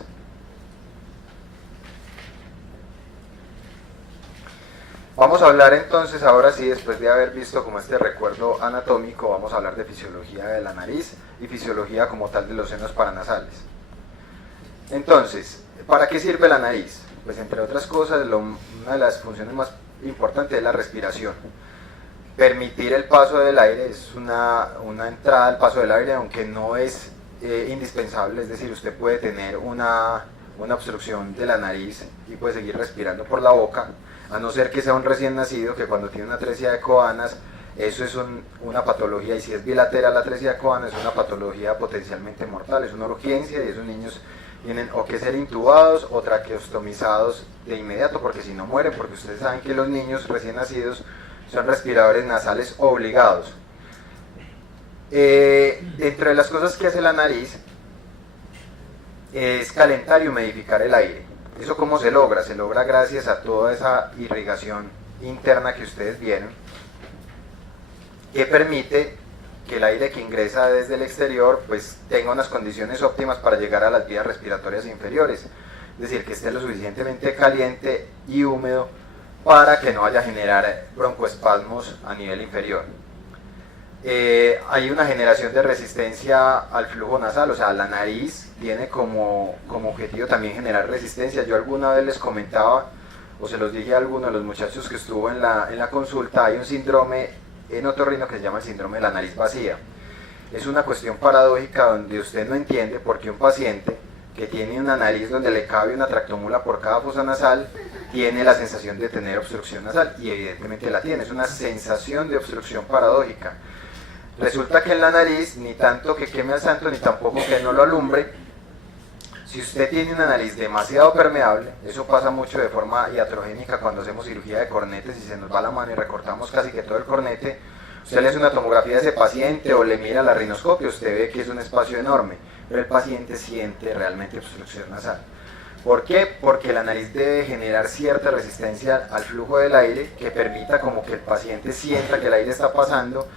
Vamos a hablar entonces, ahora sí, después de haber visto como este recuerdo anatómico, vamos a hablar de fisiología de la nariz y fisiología como tal de los senos paranasales. Entonces, ¿para qué sirve la nariz? Pues entre otras cosas, una de las funciones más importantes es la respiración. Permitir el paso del aire es una entrada al paso del aire, aunque no es indispensable, es decir, usted puede tener una obstrucción de la nariz y puede seguir respirando por la boca, a no ser que sea un recién nacido que cuando tiene una atresia de Coanas, eso es una patología, y si es bilateral la atresia de Coanas es una patología potencialmente mortal, es una urgencia y esos niños tienen o que ser intubados o traqueostomizados de inmediato, porque si no mueren, porque ustedes saben que los niños recién nacidos son respiradores nasales obligados. Dentro de las cosas que hace la nariz es calentar y humidificar el aire. ¿Eso cómo se logra? Se logra gracias a toda esa irrigación interna que ustedes vieron, que permite que el aire que ingresa desde el exterior pues tenga unas condiciones óptimas para llegar a las vías respiratorias inferiores, es decir, que esté lo suficientemente caliente y húmedo para que no vaya a generar broncoespasmos a nivel inferior. Hay una generación de resistencia al flujo nasal, o sea, la nariz tiene como objetivo también generar resistencia. Yo alguna vez les comentaba, o se los dije a alguno de los muchachos que estuvo en la consulta, hay un síndrome en otorrino que se llama el síndrome de la nariz vacía. Es una cuestión paradójica donde usted no entiende por qué un paciente que tiene una nariz donde le cabe una tractomula por cada fosa nasal tiene la sensación de tener obstrucción nasal, y evidentemente la tiene, es una sensación de obstrucción paradójica. Resulta que en la nariz, ni tanto que queme al santo, ni tampoco que no lo alumbre. Si usted tiene una nariz demasiado permeable, eso pasa mucho de forma iatrogénica cuando hacemos cirugía de cornetes y se nos va la mano y recortamos casi que todo el cornete, usted le hace una tomografía a ese paciente o le mira la rinoscopia, usted ve que es un espacio enorme, pero el paciente siente realmente obstrucción nasal. ¿Por qué? Porque la nariz debe generar cierta resistencia al flujo del aire que permita como que el paciente sienta que el aire está pasando,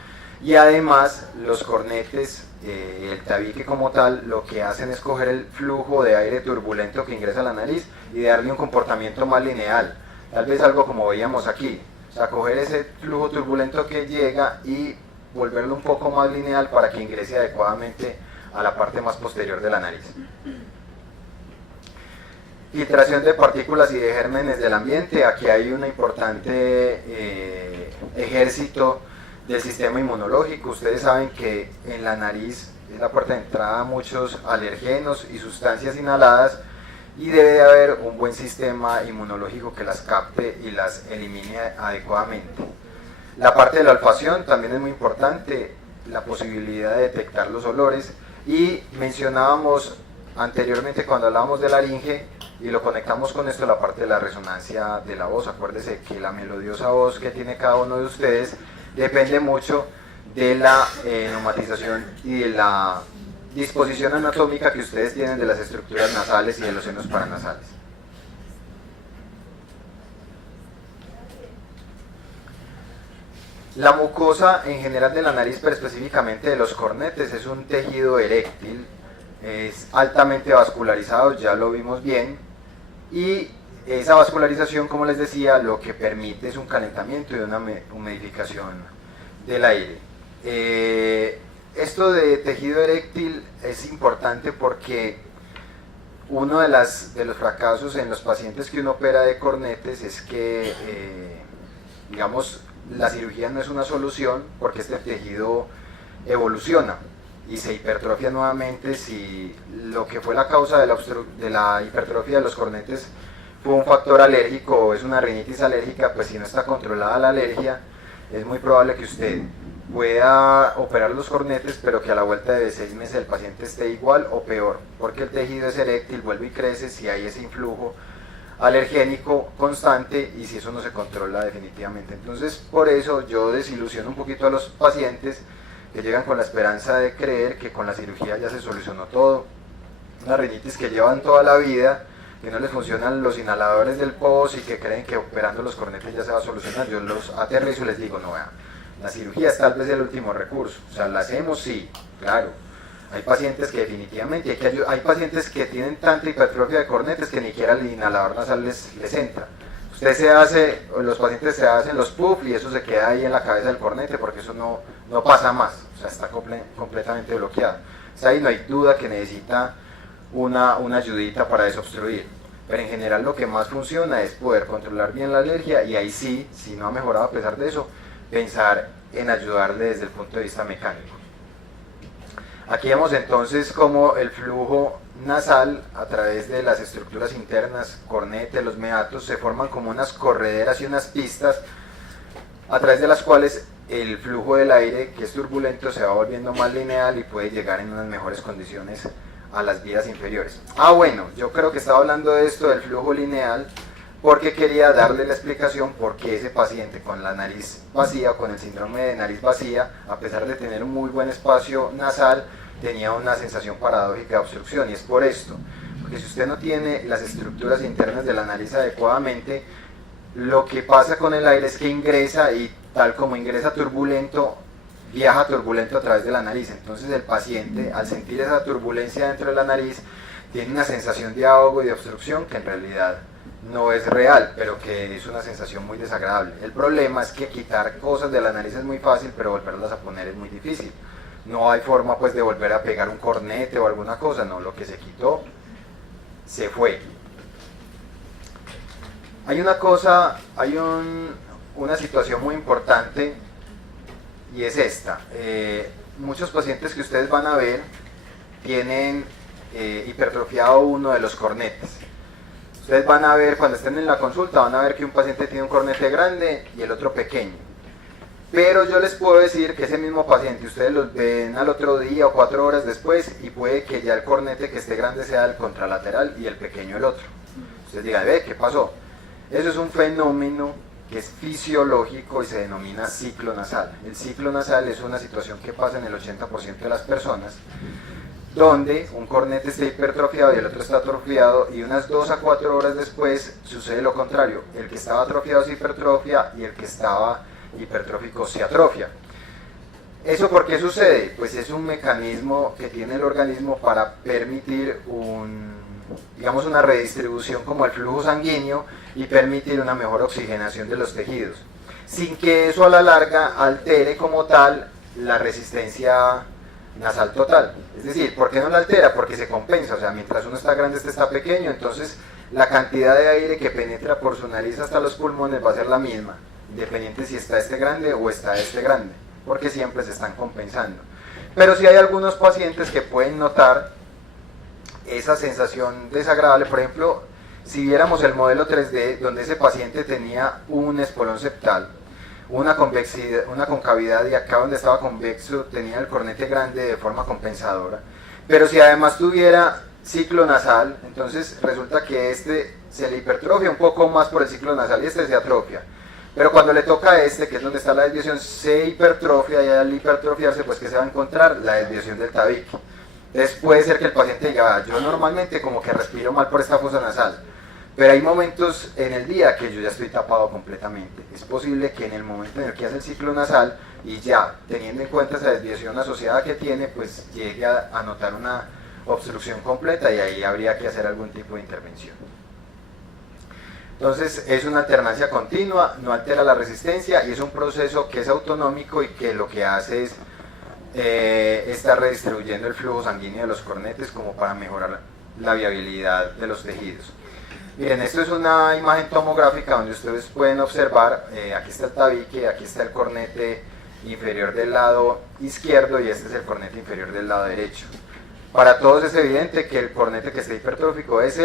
y además los cornetes, el tabique como tal, lo que hacen es coger el flujo de aire turbulento que ingresa a la nariz y darle un comportamiento más lineal, tal vez algo como veíamos aquí, o sea, coger ese flujo turbulento que llega y volverlo un poco más lineal para que ingrese adecuadamente a la parte más posterior de la nariz. Filtración de partículas y de gérmenes del ambiente. Aquí hay un importante ejército del sistema inmunológico. Ustedes saben que en la nariz es la puerta de entrada a muchos alergenos y sustancias inhaladas, y debe de haber un buen sistema inmunológico que las capte y las elimine adecuadamente. La parte de la olfacción también es muy importante, la posibilidad de detectar los olores, y mencionábamos anteriormente cuando hablábamos de laringe y lo conectamos con esto, la parte de la resonancia de la voz. Acuérdense que la melodiosa voz que tiene cada uno de ustedes depende mucho de la neumatización y de la disposición anatómica que ustedes tienen de las estructuras nasales y de los senos paranasales. La mucosa en general de la nariz, pero específicamente de los cornetes, es un tejido eréctil, es altamente vascularizado, ya lo vimos bien, y esa vascularización, como les decía, lo que permite es un calentamiento y una humidificación del aire. Esto de tejido eréctil es importante porque uno de los fracasos en los pacientes que uno opera de cornetes es que, digamos, la cirugía no es una solución, porque este tejido evoluciona y se hipertrofia nuevamente. Si lo que fue la causa de la hipertrofia de los cornetes fue un factor alérgico o es una rinitis alérgica, pues si no está controlada la alergia, es muy probable que usted pueda operar los cornetes, pero que a la vuelta de 6 meses el paciente esté igual o peor, porque el tejido es eréctil, vuelve y crece si hay ese influjo alergénico constante y si eso no se controla definitivamente. Entonces, por eso yo desilusiono un poquito a los pacientes que llegan con la esperanza de creer que con la cirugía ya se solucionó todo. Una rinitis que llevan toda la vida, que no les funcionan los inhaladores del POS y que creen que operando los cornetes ya se va a solucionar. Yo los aterrizo y les digo, no, vean, la cirugía es tal vez el último recurso, o sea, la hacemos, sí, claro. Hay pacientes que definitivamente, hay pacientes que tienen tanta hipertrofia de cornetes que ni siquiera el inhalador nasal les entra. Los pacientes se hacen los puff y eso se queda ahí en la cabeza del cornete porque eso no pasa más, o sea, está completamente bloqueado. O sea, ahí no hay duda que necesita una ayudita para desobstruir. Pero en general lo que más funciona es poder controlar bien la alergia y ahí sí, si no ha mejorado a pesar de eso, pensar en ayudarle desde el punto de vista mecánico. Aquí vemos entonces cómo el flujo nasal a través de las estructuras internas, cornete, los meatos, se forman como unas correderas y unas pistas a través de las cuales el flujo del aire, que es turbulento, se va volviendo más lineal y puede llegar en unas mejores condiciones a las vías inferiores. Bueno, yo creo que estaba hablando de esto del flujo lineal porque quería darle la explicación por qué ese paciente con la nariz vacía o con el síndrome de nariz vacía, a pesar de tener un muy buen espacio nasal, tenía una sensación paradójica de obstrucción. Y es por esto, porque si usted no tiene las estructuras internas de la nariz adecuadamente, lo que pasa con el aire es que ingresa y tal como ingresa turbulento, viaja turbulento a través de la nariz. Entonces el paciente, al sentir esa turbulencia dentro de la nariz, tiene una sensación de ahogo y de obstrucción que en realidad no es real, pero que es una sensación muy desagradable. El problema es que quitar cosas de la nariz es muy fácil, pero volverlas a poner es muy difícil. No hay forma pues de volver a pegar un cornete o alguna cosa, no, lo que se quitó se fue. Hay una situación muy importante y es esta. Muchos pacientes que ustedes van a ver tienen hipertrofiado uno de los cornetes. Ustedes van a ver, cuando estén en la consulta, van a ver que un paciente tiene un cornete grande y el otro pequeño. Pero yo les puedo decir que ese mismo paciente, ustedes los ven al otro día o 4 horas después y puede que ya el cornete que esté grande sea el contralateral y el pequeño el otro. Ustedes digan, ¿qué pasó? Eso es un fenómeno que es fisiológico y se denomina ciclo nasal. El ciclo nasal es una situación que pasa en el 80% de las personas, donde un cornete está hipertrofiado y el otro está atrofiado, y unas 2 a 4 horas después sucede lo contrario. El que estaba atrofiado se hipertrofia y el que estaba hipertrófico se atrofia. ¿Eso por qué sucede? Pues es un mecanismo que tiene el organismo para permitir una redistribución como el flujo sanguíneo y permitir una mejor oxigenación de los tejidos, sin que eso a la larga altere como tal la resistencia nasal total. Es decir, ¿por qué no la altera? Porque se compensa, o sea, mientras uno está grande, este está pequeño, entonces la cantidad de aire que penetra por su nariz hasta los pulmones va a ser la misma, independiente si está este grande o está este grande, porque siempre se están compensando. Pero sí hay algunos pacientes que pueden notar esa sensación desagradable. Por ejemplo, si viéramos el modelo 3D, donde ese paciente tenía un espolón septal, una concavidad, y acá donde estaba convexo tenía el cornete grande de forma compensadora, pero si además tuviera ciclo nasal, entonces resulta que este se le hipertrofia un poco más por el ciclo nasal y este se atrofia. Pero cuando le toca a este, que es donde está la desviación, se hipertrofia, y al hipertrofiarse, pues ¿qué se va a encontrar? La desviación del tabique. Entonces puede ser que el paciente diga, yo normalmente como que respiro mal por esta fosa nasal, pero hay momentos en el día que yo ya estoy tapado completamente. Es posible que en el momento en el que hace el ciclo nasal y ya teniendo en cuenta esa desviación asociada que tiene, pues llegue a notar una obstrucción completa, y ahí habría que hacer algún tipo de intervención. Entonces es una alternancia continua, no altera la resistencia y es un proceso que es autonómico y que lo que hace es estar redistribuyendo el flujo sanguíneo de los cornetes como para mejorar la viabilidad de los tejidos. Miren, esto es una imagen tomográfica donde ustedes pueden observar, aquí está el tabique, aquí está el cornete inferior del lado izquierdo y este es el cornete inferior del lado derecho. Para todos es evidente que el cornete que está hipertrófico es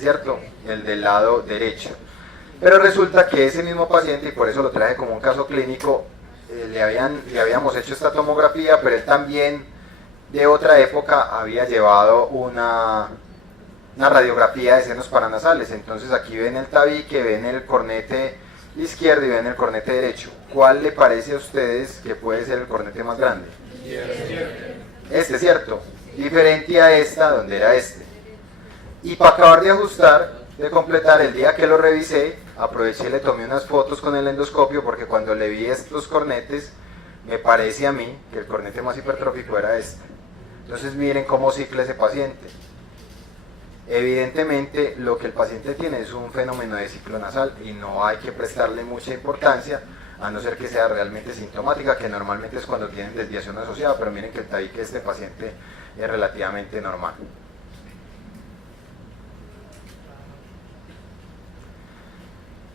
¿cierto? El del lado derecho. Pero resulta que ese mismo paciente, y por eso lo traje como un caso clínico, le habíamos hecho esta tomografía, pero él también de otra época había llevado una radiografía de senos paranasales. Entonces aquí ven el tabique, ven el cornete izquierdo y ven el cornete derecho. ¿Cuál le parece a ustedes que puede ser el cornete más grande? Este, ¿cierto? Diferente a esta, donde era este. Y para acabar de ajustar, de completar, el día que lo revisé, aproveché y le tomé unas fotos con el endoscopio, porque cuando le vi estos cornetes, me parece a mí que el cornete más hipertrófico era este. Entonces miren cómo cicla ese paciente. Evidentemente lo que el paciente tiene es un fenómeno de ciclo nasal y no hay que prestarle mucha importancia, a no ser que sea realmente sintomática, que normalmente es cuando tienen desviación asociada, pero miren que el tabique de este paciente es relativamente normal.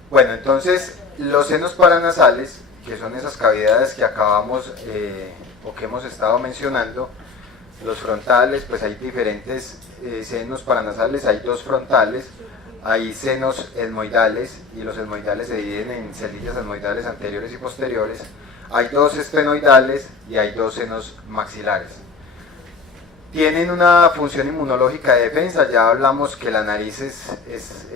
Bueno, entonces los senos paranasales, que son esas cavidades que acabamos o que hemos estado mencionando, los frontales, pues hay diferentes senos paranasales, hay dos frontales, hay senos etmoidales, y los etmoidales se dividen en celillas etmoidales anteriores y posteriores, hay dos esfenoidales y hay dos senos maxilares. Tienen una función inmunológica de defensa, ya hablamos que la nariz es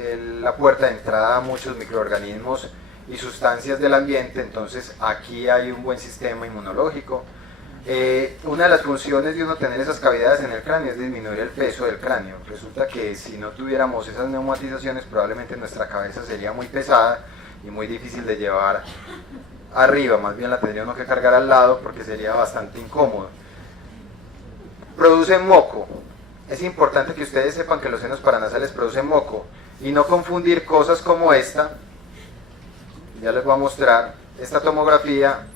la puerta de entrada a muchos microorganismos y sustancias del ambiente, entonces aquí hay un buen sistema inmunológico. Una de las funciones de uno tener esas cavidades en el cráneo es disminuir el peso del cráneo. Resulta que si no tuviéramos esas neumatizaciones, probablemente nuestra cabeza sería muy pesada y muy difícil de llevar arriba, más bien la tendría uno que cargar al lado porque sería bastante incómodo. Producen moco. Es importante que ustedes sepan que los senos paranasales producen moco y no confundir cosas como esta. Ya les voy a mostrar esta tomografía.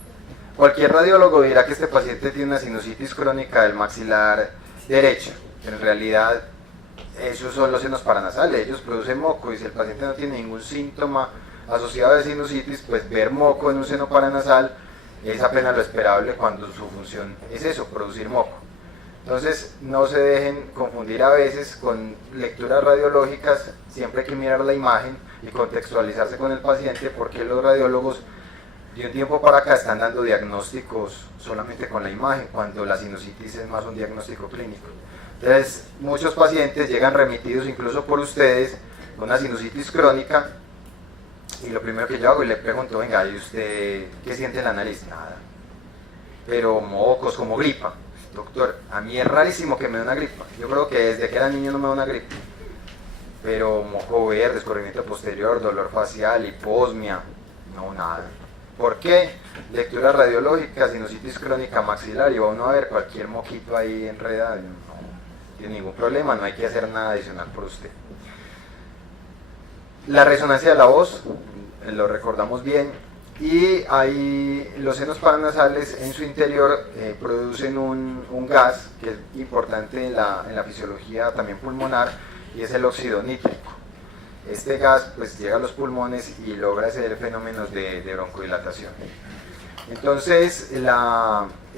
Cualquier radiólogo dirá que este paciente tiene una sinusitis crónica del maxilar derecho. En realidad, esos son los senos paranasales, ellos producen moco, y si el paciente no tiene ningún síntoma asociado de sinusitis, pues ver moco en un seno paranasal es apenas lo esperable cuando su función es eso, producir moco. Entonces, no se dejen confundir a veces con lecturas radiológicas, siempre hay que mirar la imagen y contextualizarse con el paciente, porque los radiólogos de un tiempo para acá están dando diagnósticos solamente con la imagen, cuando la sinusitis es más un diagnóstico clínico. Entonces, muchos pacientes llegan remitidos incluso por ustedes con una sinusitis crónica, y lo primero que yo hago y le pregunto, venga, ¿y usted qué siente en la nariz? Nada. Pero mocos, como gripa. Doctor, a mí es rarísimo que me dé una gripa. Yo creo que desde que era niño no me da una gripa. Pero moco verde, escurrimiento posterior, dolor facial, hiposmia, no, nada. ¿Por qué? Lectura radiológica, sinusitis crónica maxilar, y va uno a ver cualquier moquito ahí enredado. No tiene ningún problema, no hay que hacer nada adicional por usted. La resonancia de la voz, lo recordamos bien. Y ahí los senos paranasales en su interior producen un gas que es importante en la fisiología también pulmonar, y es el óxido nítrico. Este gas pues llega a los pulmones y logra hacer fenómenos de broncodilatación. Entonces el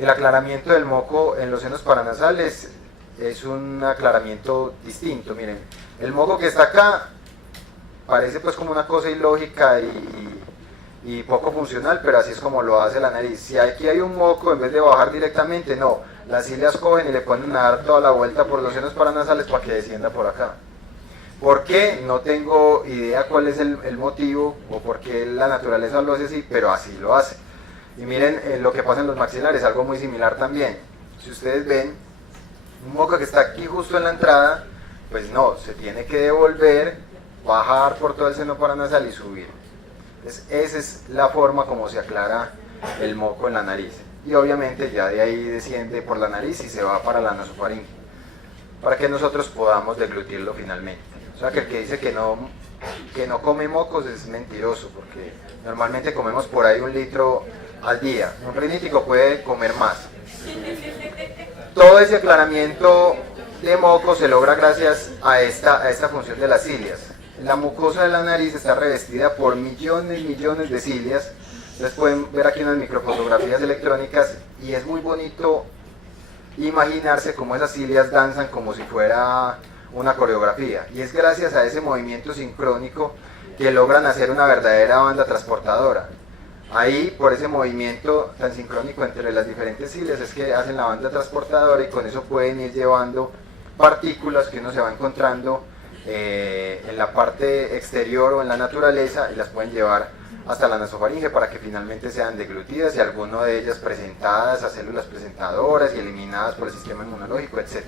aclaramiento del moco en los senos paranasales es un aclaramiento distinto. Miren, el moco que está acá parece pues como una cosa ilógica y poco funcional, pero así es como lo hace la nariz. Si aquí hay un moco, en vez de bajar directamente, no, las cilias cogen y le ponen a dar toda la vuelta por los senos paranasales para que descienda por acá. ¿Por qué? No tengo idea cuál es el motivo o por qué la naturaleza lo hace así, pero así lo hace. Y miren lo que pasa en los maxilares, algo muy similar también. Si ustedes ven, un moco que está aquí justo en la entrada, pues no, se tiene que devolver, bajar por todo el seno paranasal y subir. Entonces, esa es la forma como se aclara el moco en la nariz. Y obviamente ya de ahí desciende por la nariz y se va para la nasofaringe, para que nosotros podamos deglutirlo finalmente. O sea que el que dice que no come mocos es mentiroso, porque normalmente comemos por ahí 1 litro al día. Un rinítico puede comer más. Todo ese aclaramiento de moco se logra gracias a esta función de las cilias. La mucosa de la nariz está revestida por millones de cilias. Ustedes pueden ver aquí unas microfotografías electrónicas y es muy bonito imaginarse cómo esas cilias danzan como si fuera una coreografía. Y es gracias a ese movimiento sincrónico que logran hacer una verdadera banda transportadora. Ahí, por ese movimiento tan sincrónico entre las diferentes cilias, es que hacen la banda transportadora, y con eso pueden ir llevando partículas que uno se va encontrando en la parte exterior o en la naturaleza, y las pueden llevar hasta la nasofaringe para que finalmente sean deglutidas, y algunas de ellas presentadas a células presentadoras y eliminadas por el sistema inmunológico, etc.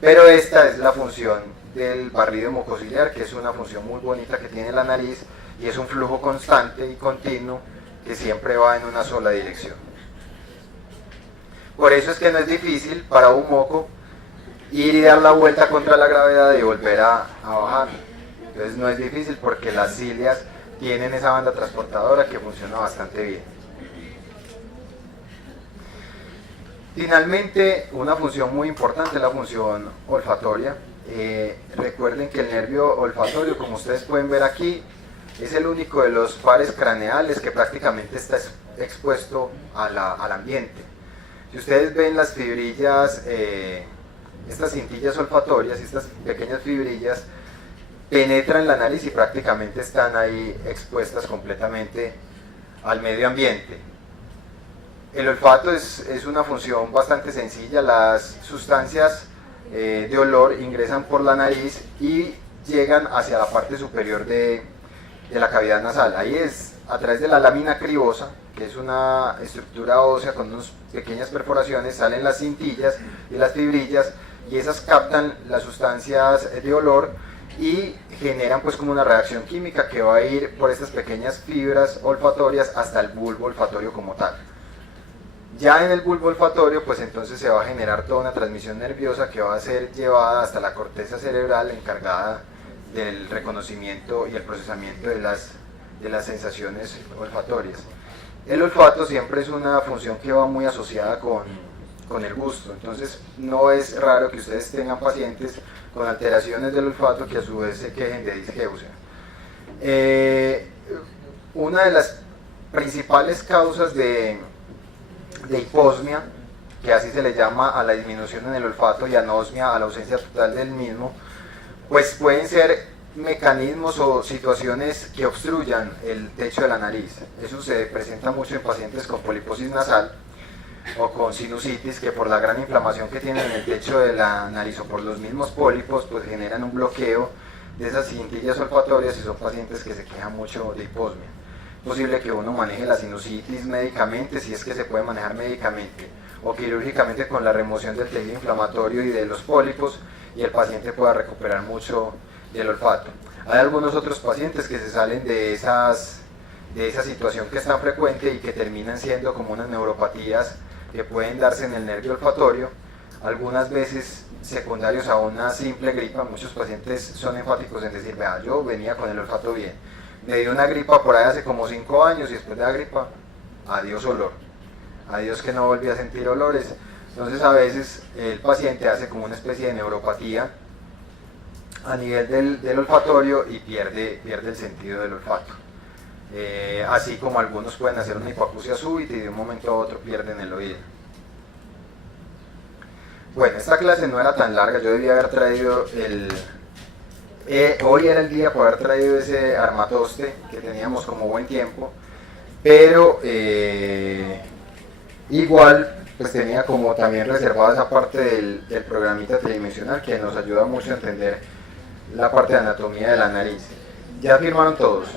Pero esta es la función del barrido mucociliar, que es una función muy bonita que tiene la nariz, y es un flujo constante y continuo que siempre va en una sola dirección. Por eso es que no es difícil para un moco ir y dar la vuelta contra la gravedad y volver a bajar. Entonces no es difícil porque las cilias tienen esa banda transportadora que funciona bastante bien. Finalmente, una función muy importante es la función olfatoria. Recuerden que el nervio olfatorio, como ustedes pueden ver aquí, es el único de los pares craneales que prácticamente está expuesto al ambiente. Si ustedes ven las fibrillas, estas cintillas olfatorias, estas pequeñas fibrillas, penetran la nariz y prácticamente están ahí expuestas completamente al medio ambiente. El olfato es una función bastante sencilla. Las sustancias de olor ingresan por la nariz y llegan hacia la parte superior de la cavidad nasal. Ahí es a través de la lámina cribosa, que es una estructura ósea con unas pequeñas perforaciones, salen las cintillas y las fibrillas y esas captan las sustancias de olor y generan pues como una reacción química que va a ir por estas pequeñas fibras olfatorias hasta el bulbo olfatorio como tal. Ya en el bulbo olfatorio pues entonces se va a generar toda una transmisión nerviosa que va a ser llevada hasta la corteza cerebral encargada del reconocimiento y el procesamiento de las sensaciones olfatorias. El olfato siempre es una función que va muy asociada con el gusto, entonces no es raro que ustedes tengan pacientes con alteraciones del olfato que a su vez se quejen de disgeusia. Una de las principales causas de hiposmia, que así se le llama a la disminución en el olfato, y anosmia a la ausencia total del mismo, pues pueden ser mecanismos o situaciones que obstruyan el techo de la nariz. Eso se presenta mucho en pacientes con poliposis nasal o con sinusitis, que por la gran inflamación que tienen en el techo de la nariz o por los mismos pólipos pues generan un bloqueo de esas cintillas olfatorias y son pacientes que se quejan mucho de hiposmia. Es posible que uno maneje la sinusitis médicamente, si es que se puede manejar médicamente, o quirúrgicamente con la remoción del tejido inflamatorio y de los pólipos, y el paciente pueda recuperar mucho del olfato. Hay algunos otros pacientes que se salen de esa situación que es tan frecuente y que terminan siendo como unas neuropatías que pueden darse en el nervio olfatorio, algunas veces secundarios a una simple gripa. Muchos pacientes son enfáticos en decir, vea, yo venía con el olfato bien, me dio una gripa por ahí hace como 5 años y después de la gripa, adiós olor, adiós que no volví a sentir olores. Entonces a veces el paciente hace como una especie de neuropatía a nivel del olfatorio y pierde el sentido del olfato. Así como algunos pueden hacer una hipoacusia súbita y de un momento a otro pierden el oído. Bueno, esta clase no era tan larga, yo debía haber traído hoy era el día para haber traído ese armatoste que teníamos como buen tiempo, pero igual pues tenía como también reservada esa parte del programita tridimensional que nos ayuda mucho a entender la parte de anatomía de la nariz. ¿Ya firmaron todos?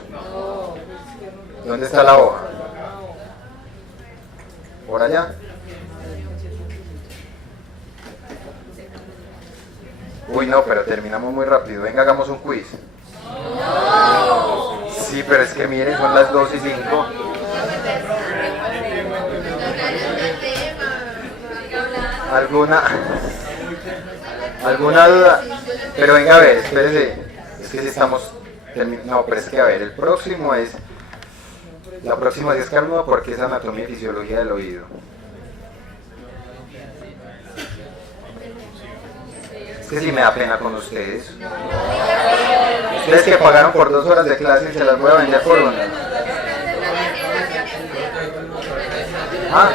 ¿Dónde está la hoja? ¿Por allá? Uy, no, pero terminamos muy rápido. Venga, hagamos un quiz. Sí, pero es que miren, son las 2:05. ¿Alguna duda? Pero venga a ver, espérese. Es que si estamos... No, pero es que a ver, la próxima es carnuda porque es anatomía y fisiología del oído. Es que sí me da pena con ustedes. Ustedes que pagaron por 2 horas de clase y se las voy a vender por una. ¿Ah?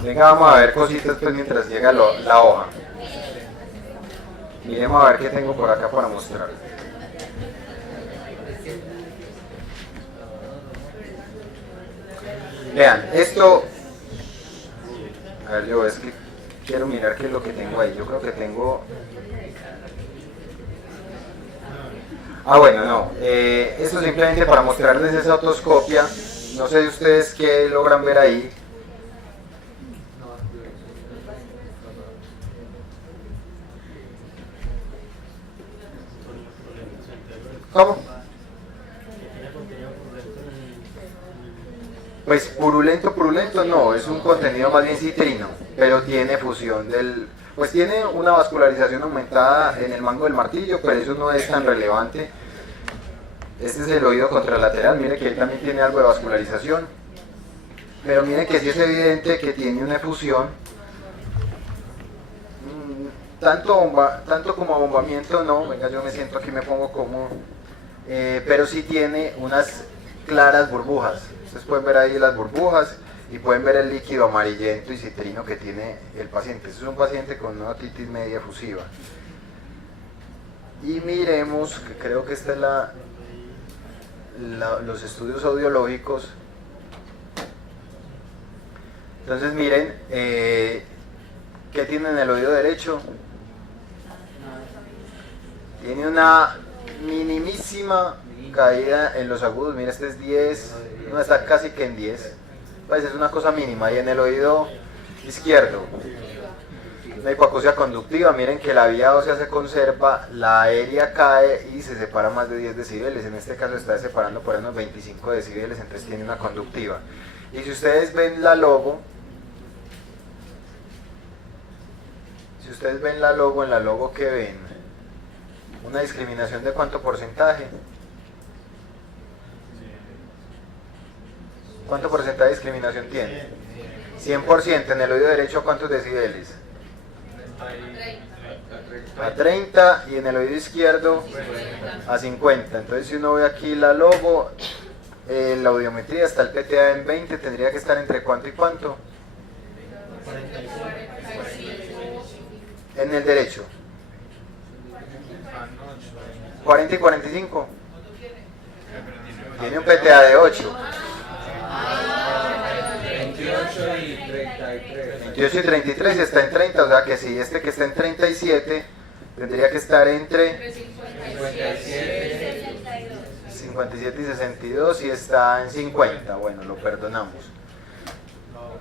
Venga, vamos a ver cositas pues mientras llega la hoja. Miremos a ver qué tengo por acá para mostrar. Vean, esto... A ver, yo es que quiero mirar qué es lo que tengo ahí. Yo creo que tengo... bueno, no. Esto simplemente para mostrarles esa otoscopia. No sé si ustedes qué logran ver ahí. ¿Cómo? Que tiene contenido purulento Pues purulento no, es un contenido más bien citrino, pero tiene fusión pues tiene una vascularización aumentada en el mango del martillo, pero eso no es tan relevante. Este es el oído contralateral, mire que él también tiene algo de vascularización, pero miren que sí es evidente que tiene una efusión, tanto como abombamiento no, venga yo me siento aquí, me pongo cómodo, pero sí tiene unas claras burbujas. Ustedes pueden ver ahí las burbujas y pueden ver el líquido amarillento y citrino que tiene el paciente. Este es un paciente con una otitis media efusiva. Y miremos, que creo que esta es los estudios audiológicos. Entonces miren, ¿qué tiene en el oído derecho? Tiene una minimísima caída en los agudos, mira, este es 10, no, está casi que en 10, pues es una cosa mínima. Y en el oído izquierdo, una hipoacusia conductiva, miren que la vía ósea se conserva, la aérea cae y se separa más de 10 decibeles, en este caso está separando por unos 25 decibeles, entonces tiene una conductiva. Y si ustedes ven la logo, en la logo que ven, una discriminación de ¿cuánto porcentaje? ¿Cuánto porcentaje de discriminación tiene? 100%. En el oído derecho, ¿cuántos decibeles? A 30, y en el oído izquierdo a 50. Entonces si uno ve aquí la logo, la audiometría, está el PTA en 20, tendría que estar entre ¿cuánto y cuánto? En el derecho 40 y 45. Tiene un PTA de 8. 28 y 33. 28 y 33 y está en 30, o sea que si este que está en 37 tendría que estar entre 57 y 62 y está en 50. Bueno, lo perdonamos.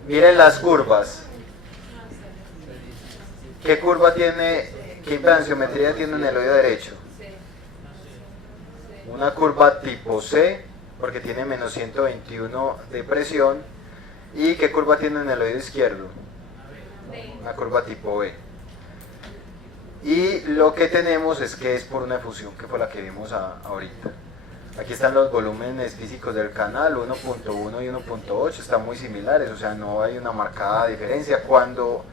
Miren las curvas. ¿Qué curva tiene, qué impedanciometría tiene en el oído derecho? Una curva tipo C, porque tiene menos 121 de presión. ¿Y qué curva tiene en el oído izquierdo? Una curva tipo B. Y lo que tenemos es que es por una efusión, que fue la que vimos ahorita. Aquí están los volúmenes físicos del canal, 1.1 y 1.8, están muy similares, o sea, no hay una marcada diferencia. Cuando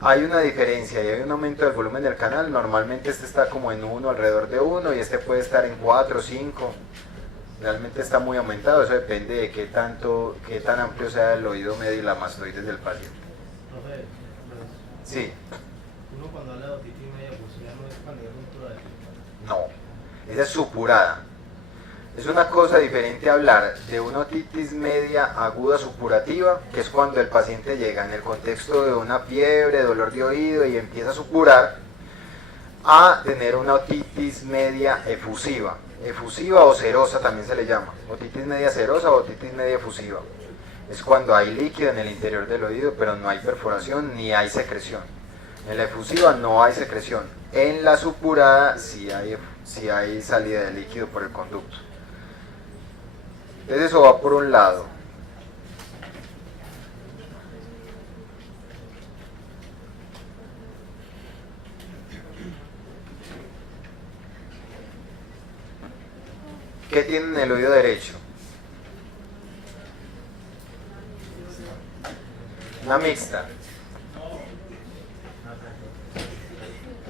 hay una diferencia y hay un aumento del volumen del canal, normalmente este está como en 1, alrededor de 1, y este puede estar en 4 o 5. Realmente está muy aumentado, eso depende de qué tan amplio sea el oído medio y la mastoides del paciente. Profe, Sí, uno cuando habla de otitis media fusiva no es cuando hay ruptura de tímpano. no, esa es supurada. Es una cosa diferente hablar de una otitis media aguda supurativa, que es cuando el paciente llega en el contexto de una fiebre, dolor de oído y empieza a supurar, a tener una otitis media efusiva o serosa también se le llama, otitis media serosa o otitis media efusiva. Es cuando hay líquido en el interior del oído, pero no hay perforación ni hay secreción. En la efusiva no hay secreción, en la supurada sí hay salida de líquido por el conducto. Entonces eso va por un lado. ¿Qué tiene en el oído derecho? Una mixta.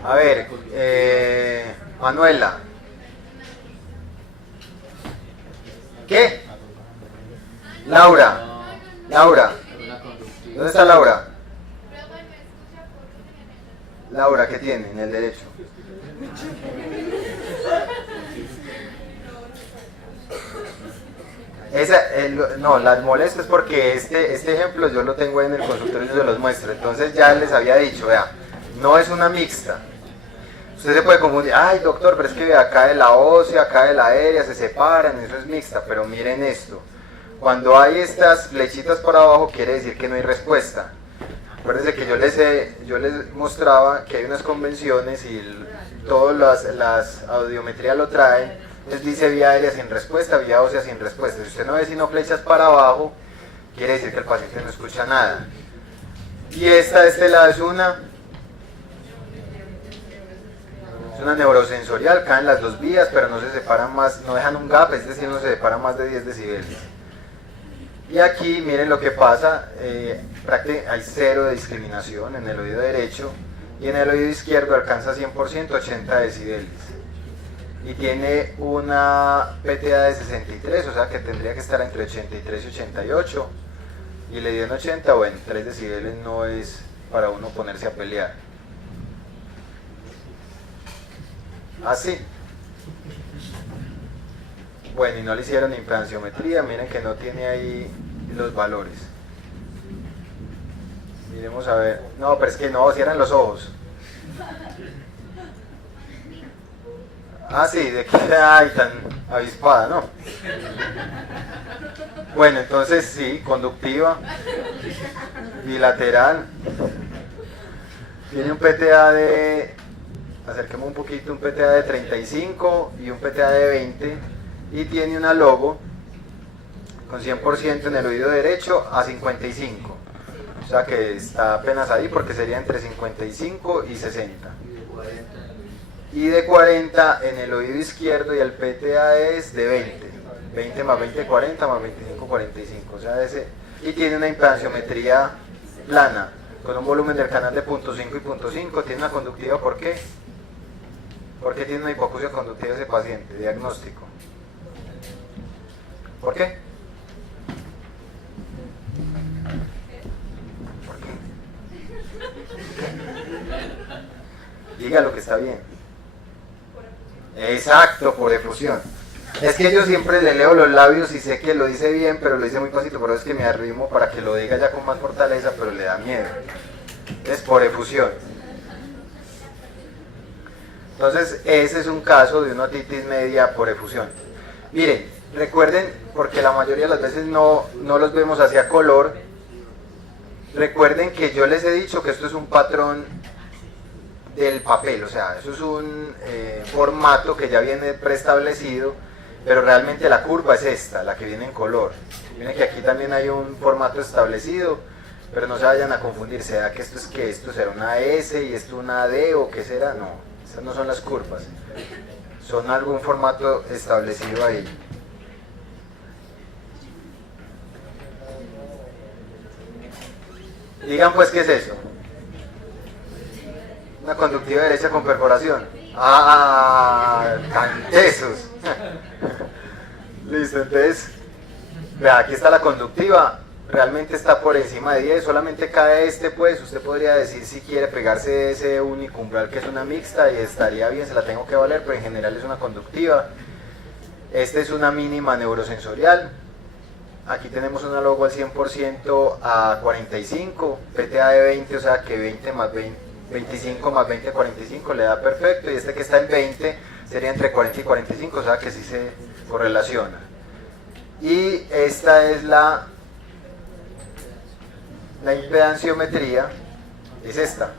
A ver, Manuela. ¿Qué? Laura. ¿Dónde está Laura? Laura, ¿qué tiene en el derecho? No, las molesta es porque este ejemplo yo lo tengo en el consultorio y se los muestro. Entonces ya les había dicho, vea, no es una mixta. Usted se puede confundir, ay doctor, pero es que vea, cae la ósea, cae la aérea, se separan, eso es mixta. Pero miren esto, cuando hay estas flechitas por abajo quiere decir que no hay respuesta. Acuérdense que yo les mostraba que hay unas convenciones y todas las audiometrías lo traen, Entonces dice vía aérea sin respuesta, vía ósea sin respuesta. Si usted no ve sino flechas para abajo, quiere decir que el paciente no escucha nada. Y esta de este lado es una neurosensorial, caen las dos vías, pero no se separan más, no dejan un gap, es decir, no se separan más de 10 decibeles. Y aquí miren lo que pasa, hay cero de discriminación en el oído derecho, y en el oído izquierdo alcanza 100%, 80 decibeles. Y tiene una PTA de 63, o sea que tendría que estar entre 83 y 88, y le dio en 80, bueno, 3 decibeles no es para uno ponerse a pelear. Así. Bueno, y no le hicieron impedanciometría, miren que no tiene ahí los valores. Miremos a ver. No, pero es que no, cierran los ojos. Ah, sí, de que ay, tan avispada, ¿no? Bueno, entonces sí, conductiva, bilateral. Tiene un PTA de, acerquemos un poquito, un PTA de 35 y un PTA de 20. Y tiene una logo con 100% en el oído derecho a 55. O sea que está apenas ahí porque sería entre 55 y 60. Y de 40 en el oído izquierdo y el PTA es de 20. 20 más 20, 40 más 25, 45. O sea, y tiene una impedanciometría plana con un volumen del canal de 0.5 y 0.5. Tiene una conductiva, ¿por qué? ¿Por qué tiene una hipoacusia conductiva ese paciente? Diagnóstico. ¿Por qué? ¿Por qué? Diga lo que está bien. Exacto, por efusión. Es que yo siempre le leo los labios y sé que lo dice bien, pero lo dice muy pasito, pero es que me arrimo para que lo diga ya con más fortaleza, pero le da miedo. Es por efusión. Entonces, ese es un caso de una otitis media por efusión. Miren, recuerden, porque la mayoría de las veces no los vemos hacia color, recuerden que yo les he dicho que esto es un patrón del papel, o sea, eso es un formato que ya viene preestablecido, pero realmente la curva es esta, la que viene en color. Miren que aquí también hay un formato establecido, pero no se vayan a confundir, ¿será que esto será una S y esto una D o qué será? No, esas no son las curvas, son algún formato establecido ahí. Digan pues, ¿qué es eso? Una conductiva derecha con perforación. ¡Ah! ¡Tan tesos! Listo, entonces, vea, aquí está la conductiva, realmente está por encima de 10, solamente cae pues, usted podría decir si quiere pegarse ese único umbral que es una mixta y estaría bien, se la tengo que valer, pero en general es una conductiva. Esta es una mínima neurosensorial. Aquí tenemos una logo al 100% a 45, PTA de 20, o sea que 20 más 20, 25 más 20, 45 le da perfecto, y este que está en 20 sería entre 40 y 45, o sea que sí se correlaciona. Y esta es la impedanciometría, es esta.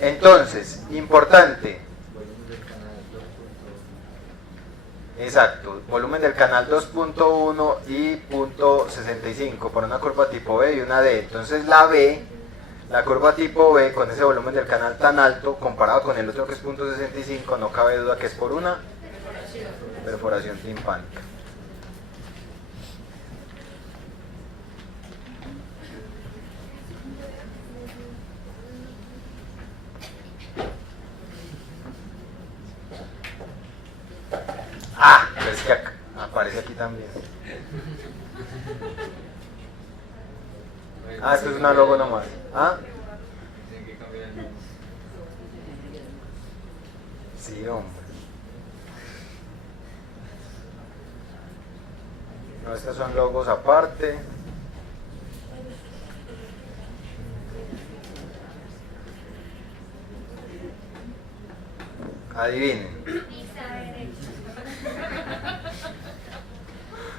Entonces, importante. Exacto, volumen del canal 2.1 y .65 por una curva tipo B y una D. Entonces la B, la curva tipo B con ese volumen del canal tan alto comparado con el otro que es .65, no cabe duda que es por una perforación timpánica. Ah, pero es que aparece aquí también. Ah, esto es una logo nomás. ¿Ah? Sí, hombre. No, estos son logos aparte. Adivinen.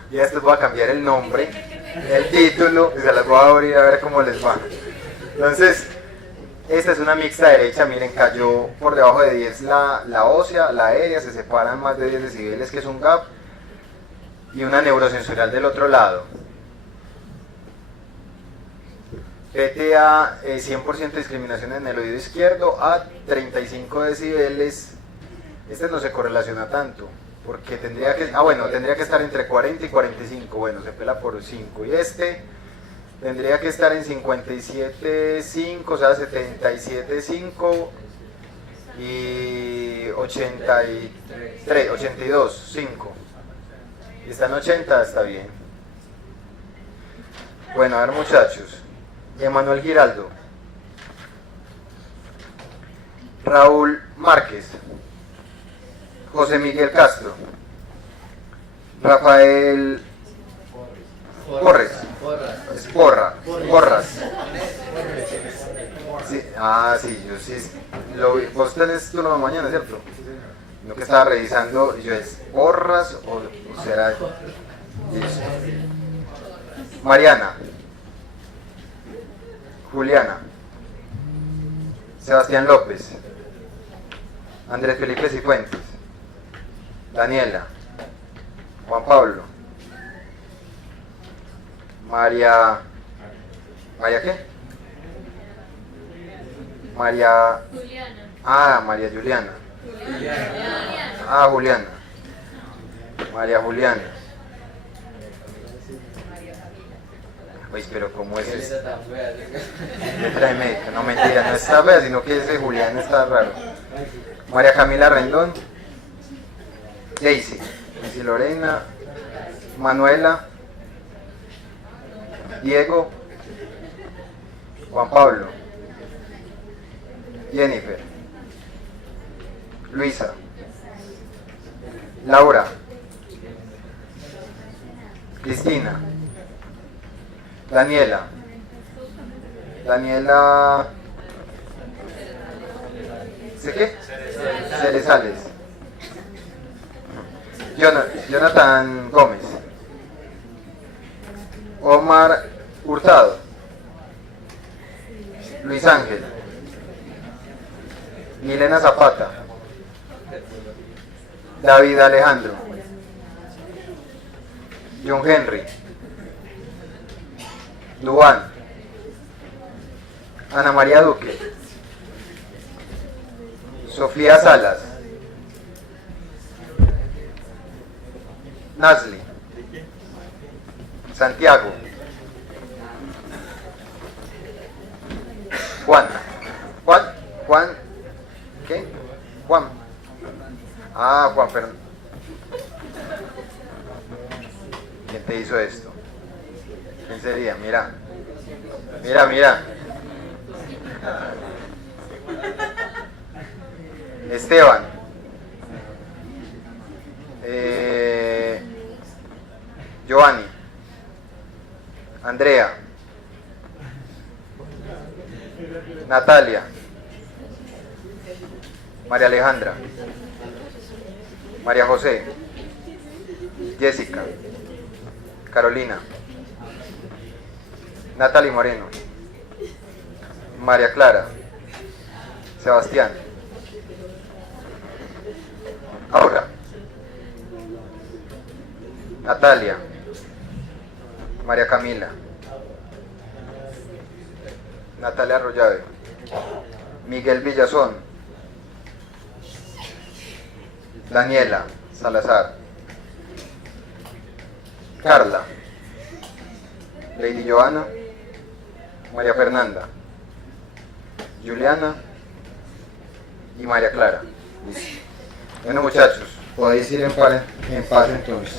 Y a estos voy a cambiar el nombre, el título, y se las voy a abrir a ver cómo les va. Entonces, Esta es una mixta derecha, miren, cayó por debajo de 10 la ósea, la aérea, se separan más de 10 decibeles, que es un gap, y una neurosensorial del otro lado. PTA 100% discriminación en el oído izquierdo a 35 decibeles. Este no se correlaciona tanto, porque tendría que, tendría que estar entre 40 y 45, bueno, se pela por 5, y este tendría que estar en 57.5, o sea, 77.5 y 83, 82.5. Y está en 80, está bien. Bueno, a ver, muchachos. Emanuel Giraldo, Raúl Márquez, José Miguel Castro, Rafael Porras. Sí, sí, yo sí. Vos tenés turno de mañana, ¿cierto? Lo que estaba revisando, yo es Porras o será. Listo. Mariana, Juliana, Sebastián López, Andrés Felipe Cifuentes, Daniela, Juan Pablo, ¿María qué? Juliana. María Juliana. Juliana. María Juliana. Pues, pero ¿cómo es eso? Letra de médica, no, mentira, no está fea, sino que ese Julián está raro. María Camila Rendón, Daisy Lorena, Manuela, Diego, Juan Pablo, Jennifer, Luisa, Laura, Cristina, Daniela, ¿sé qué? Cerezales, Jonathan Gómez, Omar Hurtado, Luis Ángel, Milena Zapata, David Alejandro, John Henry, Duan, Ana María Duque, Sofía Salas, Nasli, Santiago, Juan, ¿qué? Juan. Juan Fernando. ¿Quién te hizo esto? ¿Quién sería? Mira. Esteban. Giovanni. Andrea. Natalia. María Alejandra. María José. Jessica. Carolina. Natalie Moreno. María Clara. Sebastián. Aura. Natalia. María Camila. Natalia Arroyave. Miguel Villazón. Daniela Salazar. Carla. Lady Joana. María Fernanda. Juliana y María Clara. Listo. Bueno, muchachos, podéis ir en paz entonces.